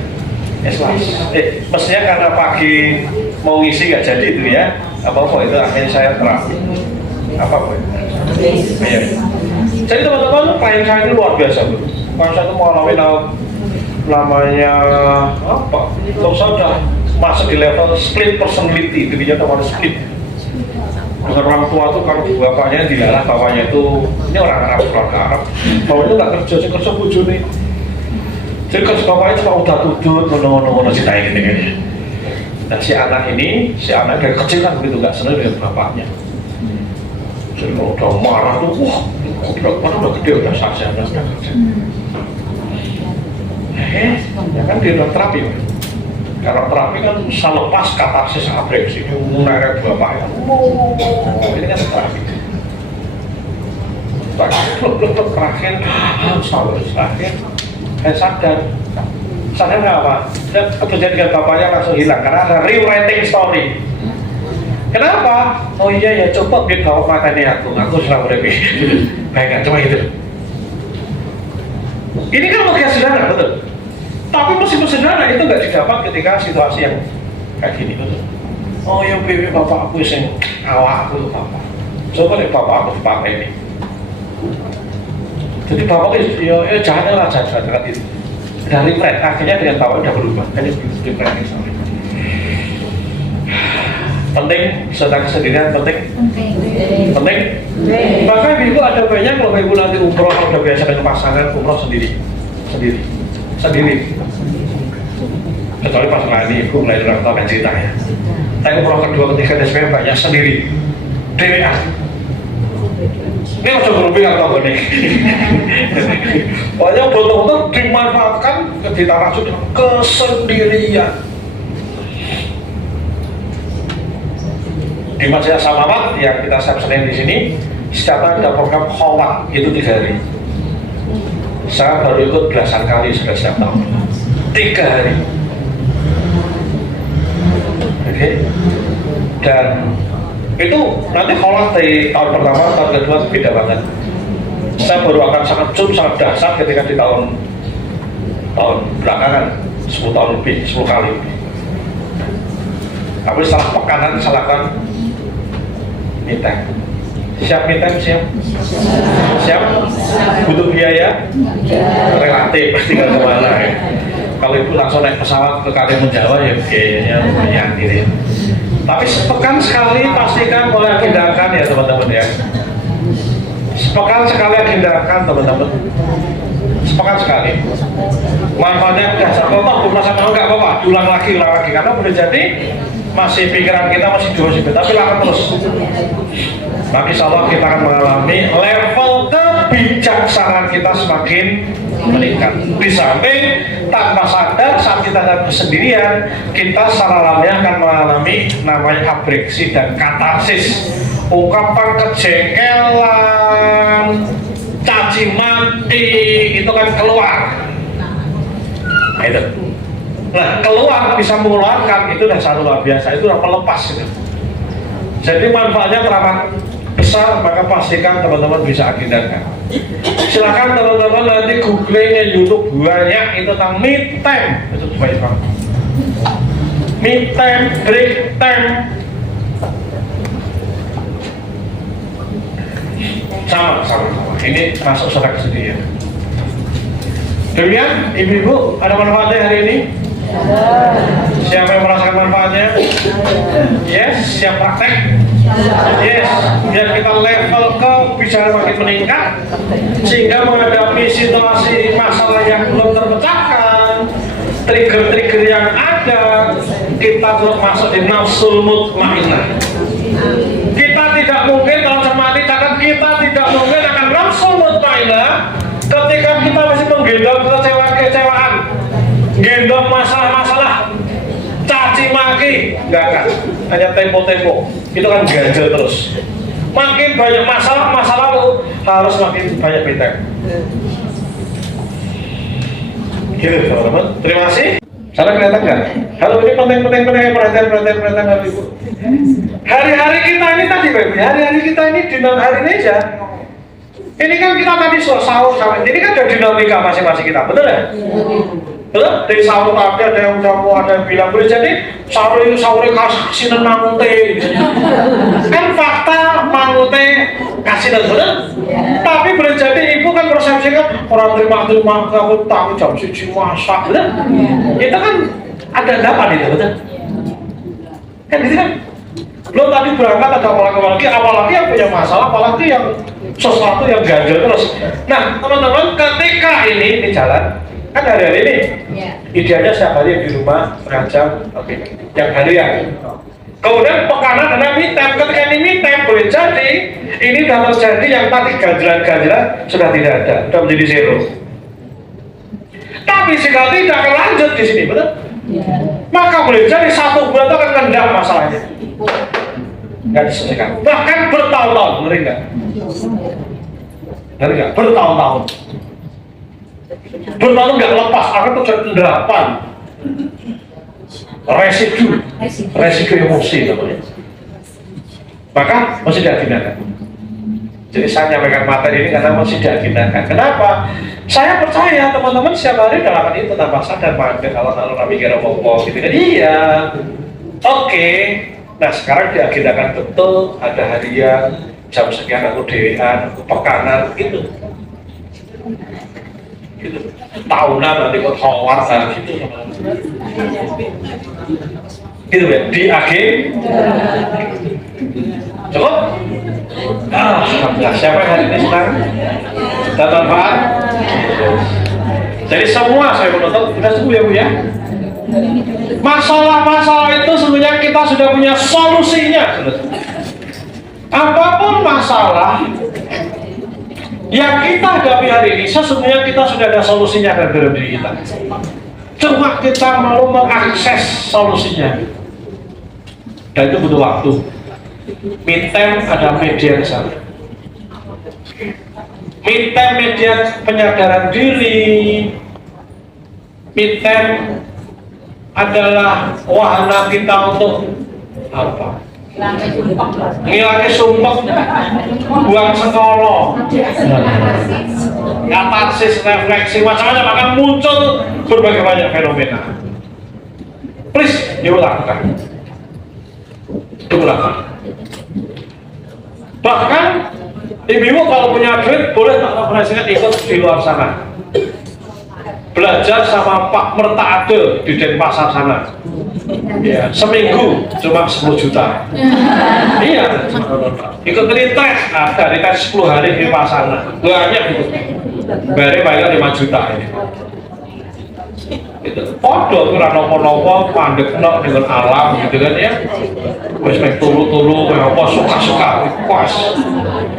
Selasa. Mestinya karena pagi mau ngisi nggak jadi itu ya. Apa itu akhirnya saya terapi. Apa ya? Jadi teman-teman klien saya itu luar biasa bu. Klien saya itu mengalami namanya apa? Kalau saya sudah masuk di level split personality, dirinya namanya split. Dengan orang tua tuh kalau bapaknya dilarang, bapaknya itu ini orang Arab, bapaknya nggak kerja buju nih. Jadi kalau bapaknya cuma udah tudut, ngono cerita gini. Dan si anak dari kecil kan begitu nggak senang dengan bapaknya. Jadi kalau udah marah tuh, wah, udah gede, udah sarjana, udah kerja. Ya kan dia dalam terapi kan? Karena terapi kan bisa lepas katarsis abresi mengenai bapaknya. Ini kan terapi. Terakhir, terakhir, sadar nggak apa? Dan kebetulan dengan bapaknya langsung hilang karena ada rewriting story. Kenapa? Oh iya ya, coba biar bapak makanya aku selalu lebih baik, cuma gitu. Ini kan logika sederhana, betul. Tapi meskipun sederhana itu nggak didapat ketika situasi yang kayak gini, betul. Oh ya, bapak aku yang awak aku bapak. Coba deh bapak aku pakai ini. Jadi bapak itu, ya janganlah jangan itu. Dari mereka akhirnya dengan bapak udah berubah. Jadi di mereka sampai. Penting, tentang kesendirian penting. Maka ibu ada banyak kalau ibu nanti umroh, kalau udah biasa dengan pasangan umroh sendiri. Kecuali pas ini ibu mulai orang tua kan cerita ya. Tapi umroh kedua ketiga dan sebagainya banyak sendiri. DWA. Ini macam berubah yang tahu nih. Banyak betul-betul dimanfaatkan ditarasuk dengan kesendirian. Di Masjid Samawat yang kita saksikan di sini, secara ada program khawat itu 3 hari. Saya baru ikut belasan kali sudah setiap tahun. 3 hari. Oke. Dan itu nanti khawat di tahun pertama, tahun kedua beda banget. Saya baru akan sangat dasar ketika di tahun belakangan 10 tahun lebih, 10 kali lebih. Tapi setelah pekanan saya lakukan meeting. Siap meeting? Siap? Butuh biaya? Relatif, tinggal kemana ya. Kalau ibu langsung naik pesawat ke Karimun Jawa ya biayanya lumayan gitu. Tapi sepekan sekali pastikan boleh agendakan ya teman-teman ya. Sepekan sekali agendakan teman-teman. Sepekan sekali. Manfaatnya dasar total belum merasa enggak apa-apa, diulang lagi karena boleh jadi masih pikiran kita masih tapi lakukan terus. Maka insya Allah kita akan mengalami level kebijaksanaan kita semakin meningkat. Di samping tanpa sadar saat kita dalam kesendirian, kita secara alamiah akan mengalami namanya abriksi dan katarsis. Ungkapan kejengkelan, caci maki itu kan keluar. Nah itu. Nah, keluar bisa mengeluarkan itu dan satu luar biasa, itu udah melepas gitu. Jadi manfaatnya berapa? besar, maka pastikan teman-teman bisa agendakan. Silakan teman-teman nanti googling YouTube banyak itu tentang me time, itu baik banget. Me time, break time, sama. Ini masuk sudah kesedihan. Demikian, ibu-ibu, ada manfaatnya hari ini? Siapa yang merasakan manfaatnya? Yes, siap praktek? Yes, biar kita level ke bicara makin meningkat, sehingga menghadapi situasi masalah yang belum terpecahkan, trigger-trigger yang ada, kita terus masuk di nafsul mutmainnah. Kita tidak mungkin, kalau cermati catat, kita tidak mungkin akan nafsul mutmainnah ketika kita masih menggendong kekecewaan, gendong masalah-masalah, caci maki, enggak akan, hanya tempo-tempo, itu kan ganjel terus. Makin banyak masalah harus makin banyak bintang. Gitu teman-teman, terima kasih. Salah kelihatan nggak? Halo, ini penting perhatian ibu. Hari-hari kita ini tadi, baby, hari-hari kita ini dinamika hari ini aja. Ini kan kita tadi sahur sama, ini kan ada dinamika masing-masing kita, betul ya? Betul? Dari sahur tadi ada yang jamu, ada yang bilang boleh jadi sahur kasih mangute. Kan fakta mangute kasih betul? Tapi boleh jadi ibu kan persepsikan orang terima kamu tahu jam 7 masak, betul? Itu kan ada dapat itu, betul? Kan itu kan belum tadi berangkat ada apalagi yang punya masalah, apalagi yang sesuatu yang ganjil terus. Nah teman-teman, ketika ini jalan kan hari-hari ini idealnya setiap hari di rumah setengah jam, oke, yang harian. Kemudian pekanan adalah me time. Ketika ini me time boleh jadi ini sudah terjadi yang tadi ganjilan sudah tidak ada, sudah menjadi zero. Tapi jika tidak akan lanjut di sini, betul? Maka boleh jadi 1 bulan itu akan kendam masalahnya, nggak diselesaikan. Bahkan bertahun-tahun, ngeri nggak? Bertahun-tahun. Bertahun nggak lepas, akan terjadi endapan, residu emosi namanya. Maka mesti diagendakan. Jadi saya menyampaikan materi ini karena mesti diagendakan. Kenapa? Saya percaya teman-teman setiap hari dalam itu tanpa sadar mager kalau mikir apa-apa gitu kan. Iya. Oke. Nah sekarang diagendakan betul, ada harian jam sekian aku dewean, aku pekanan gitu. Tahunan nanti kok khawar gitu. Gitu ya, di akhir cukup? Alhamdulillah, siapa yang hari ini senang? Dan manfaat? Jadi semua saya menutup, kita sembuh ya Bu ya? Masalah-masalah itu sebenarnya kita sudah punya solusinya. Apapun masalah yang kita hadapi hari ini, sesungguhnya kita sudah ada solusinya dalam diri kita. Cuma kita mau mengakses solusinya, dan itu butuh waktu. Me time ada media di sana. Me time media penyadaran diri. Me time adalah wahana kita untuk apa? Ngilangin sumpek, buang sengkolo, katarsis, refleksi, macam-macam akan muncul berbagai banyak fenomena. Please, diulang-ulang. Bahkan ibu kalau punya duit boleh tak operasikan ikut di luar sana, belajar sama Pak Mertaade di Denpasar sana ya, seminggu cuma 10 juta. Iya, ikut retreat, ada retreat 10 hari di Pasana, banyak itu, bayar 5 juta ini. Itu podo kira nopo-nopo pandek dengan alam gitu kan ya, wes mek turu-turu apa suka-suka pas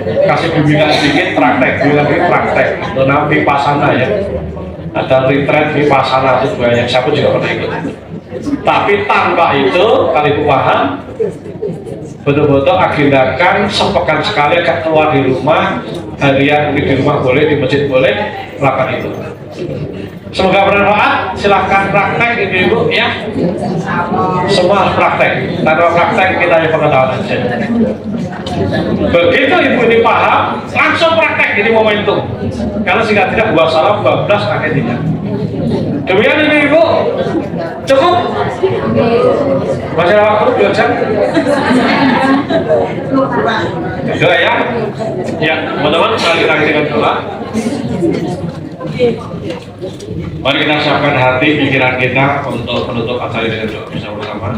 kasih bimbingan sedikit praktek itu nanti Pasana ya, ada retreat di Pasana itu banyak, siapa juga pernah ikut. Tapi tanpa itu, kalau ibu paham, betul-betul agendakan sepekan sekali agak keluar di rumah, harian di rumah boleh, di masjid boleh, lakukan itu. Semoga bermanfaat. Silahkan praktek ibu-ibu ya. Semua praktek. Tanpa praktek kita hanya pengetahuan saja. Begitu ibu ini paham, langsung praktek. Ini momentum. Karena jika tidak buat salah 12 pakai tidak. Demikian ibu-ibu. Cukup? Masih ada waktu 2 jam? Sudah ya? Ya, teman-teman, sekali lagi dengan doa. Mari kita siapkan hati, pikiran kita untuk menutup acara dengan doa bersama-sama.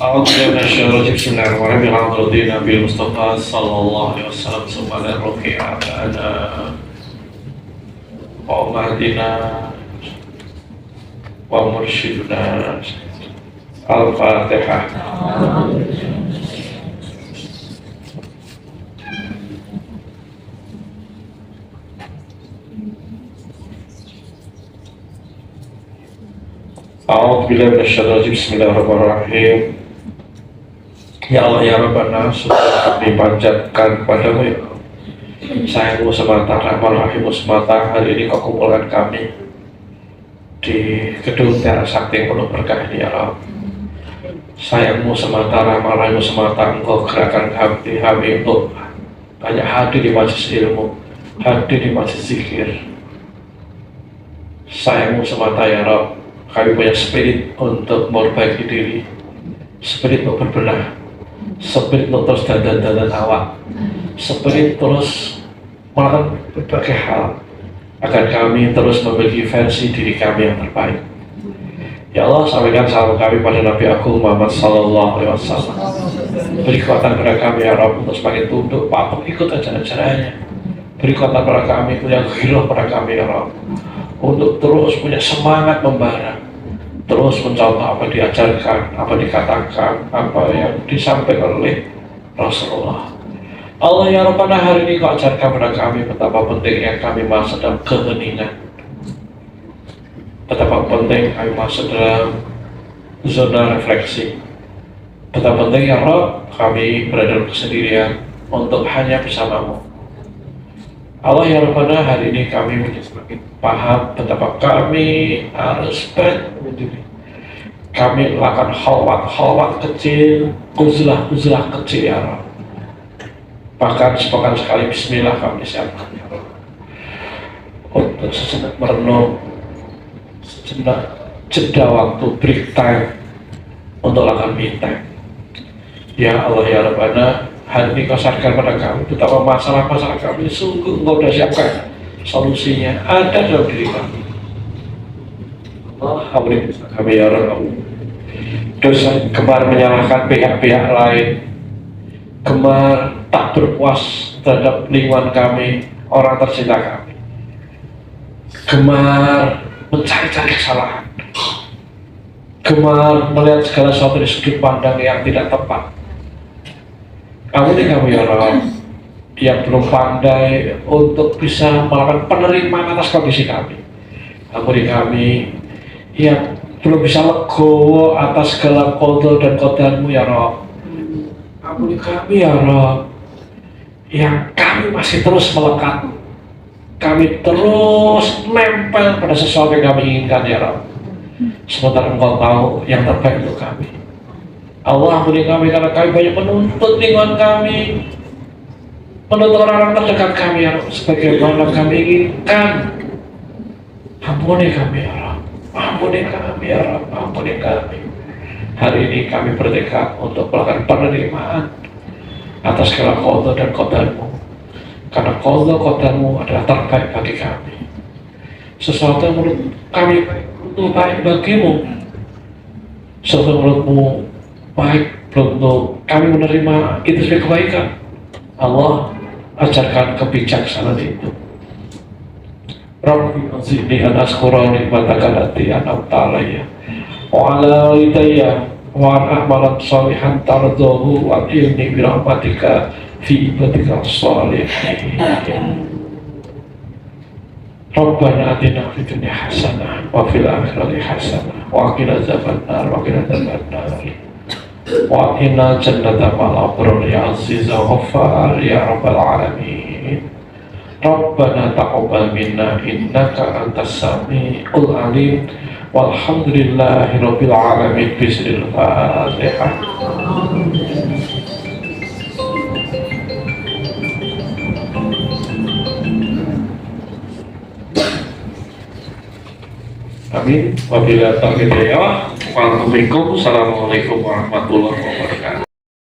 Bismillahirrahmanirrahim. Bismillahirrahmanirrahim. Nabi Mustafa sallallahu alaihi wasallam subhanahu wa ta'ala wa mahdina wa mursyiduna. Al-Fatihah. A'udzubillahi minasyaitonir rajim. Bismillahirrahmanirrahim. Ya Allah ya Rabbana, sudah kami panjatkan kepadamu ya Allah. Sayangmu semata, rahman rahimmu semata, hari ini kau kumpulkan kami di gedung Tiara Sakti yang penuh berkah ini ya Allah. Sayangmu semata, rahman rahimmu semata, engkau gerakan hati untuk banyak hadir di majelis ilmu, hadir di majelis zikir. Sayangmu semata ya Rabb, kami punya spirit untuk memperbaiki diri, spirit untuk berbenah, spirit untuk terus dandan awak, spirit terus melakukan berbagai hal agar kami terus memiliki versi diri kami yang terbaik. Ya Allah, sampaikan salam kami pada Nabi Agung Muhammad Sallallahu Alaihi Wasallam. Beri kekuatan kepada kami ya Rabb untuk semakin tunduk patuh ikut ajaran-ajarannya. Beri kekuatan kepada kami, punya giroh pada kami ya Rabb, untuk terus punya semangat membara, terus mencontoh apa diajarkan, apa dikatakan, apa yang disampaikan oleh Rasulullah. Allah ya Rabbana, hari ini kau ajarkan kepada kami betapa pentingnya kami masuk dalam keheningan, betapa penting kami masuk dalam zona refleksi, betapa penting ya Rabb kami berada dalam kesendirian untuk hanya bersamamu. Allah ya Rabbana, hari ini kami menjadi semakin paham betapa kami harus berdiri. Kami melakukan khalwat kecil, uzlah kecil ya Rabb. Bahkan sepekan sekali bismillah kami siapkan ya Rabb. Untuk sejenak merenung, sejenak jeda waktu, break time untuk lakukan me time. Ya Allah ya Rabbana, hari ini kau sadarkan pada kami betapa masalah-masalah kami sungguh engkau sudah siapkan solusinya ada dalam diri kami. Allah ampuni kami ya Rabb. Dosa gemar menyalahkan pihak-pihak lain, gemar tak berpuas terhadap lingkungan kami, orang tercinta kami, gemar mencari-cari kesalahan, gemar melihat segala sesuatu dari sudut pandang yang tidak tepat. Ampuni kami ya Rabb, yang belum pandai untuk bisa melakukan penerimaan atas kondisi kami. Ampuni kami yang belum bisa legowo atas segala qadha dan qadar-Mu ya Rabb. Ampuni kami ya Rabb, yang kami masih terus melekat, kami terus nempel pada sesuatu yang kami inginkan ya Rabb, sementara Engkau tahu yang terbaik untuk kami. Allah ampuni kami karena kami banyak menuntut lingkungan kami, menuntut orang-orang terdekat kami ya Rabb, sebagaimana kami inginkan. Ampuni kami ya Rabb, ampuni kami ya Rabb, ampuni kami. Hari ini kami bertekad untuk melakukan penerimaan atas segala qadha dan qadar-Mu, karena qadha qadar-Mu adalah terbaik bagi kami. Sesuatu yang menurut kami itu baik bagimu, sesuatu menurut-Mu baik belum tentu kami menerima itu sebagai kebaikan. Allah ajarkan kebijaksanaan itu. Rabbi anzilni an ashkura nikmataka allati an'amta alayya wa ala walidayya wa an a'mala shalihan tardahu wa inni bi rahmatika fi ibadika shalihin. Rabbana atina fid dunya hasanah wa fil akhirati hasanah wa qina adzabannar wa qina adzabannar. وأدخلنا جنة مع الأبرار يا عزيز غفار يا رب العالمين. ربنا تقبل منا إنك أنت السميع العليم والحمد لله رب العالمين. بسم الفاتحة. Amin. Wabillahi taufiq hidayah. Assalamualaikum warahmatullahi wabarakatuh.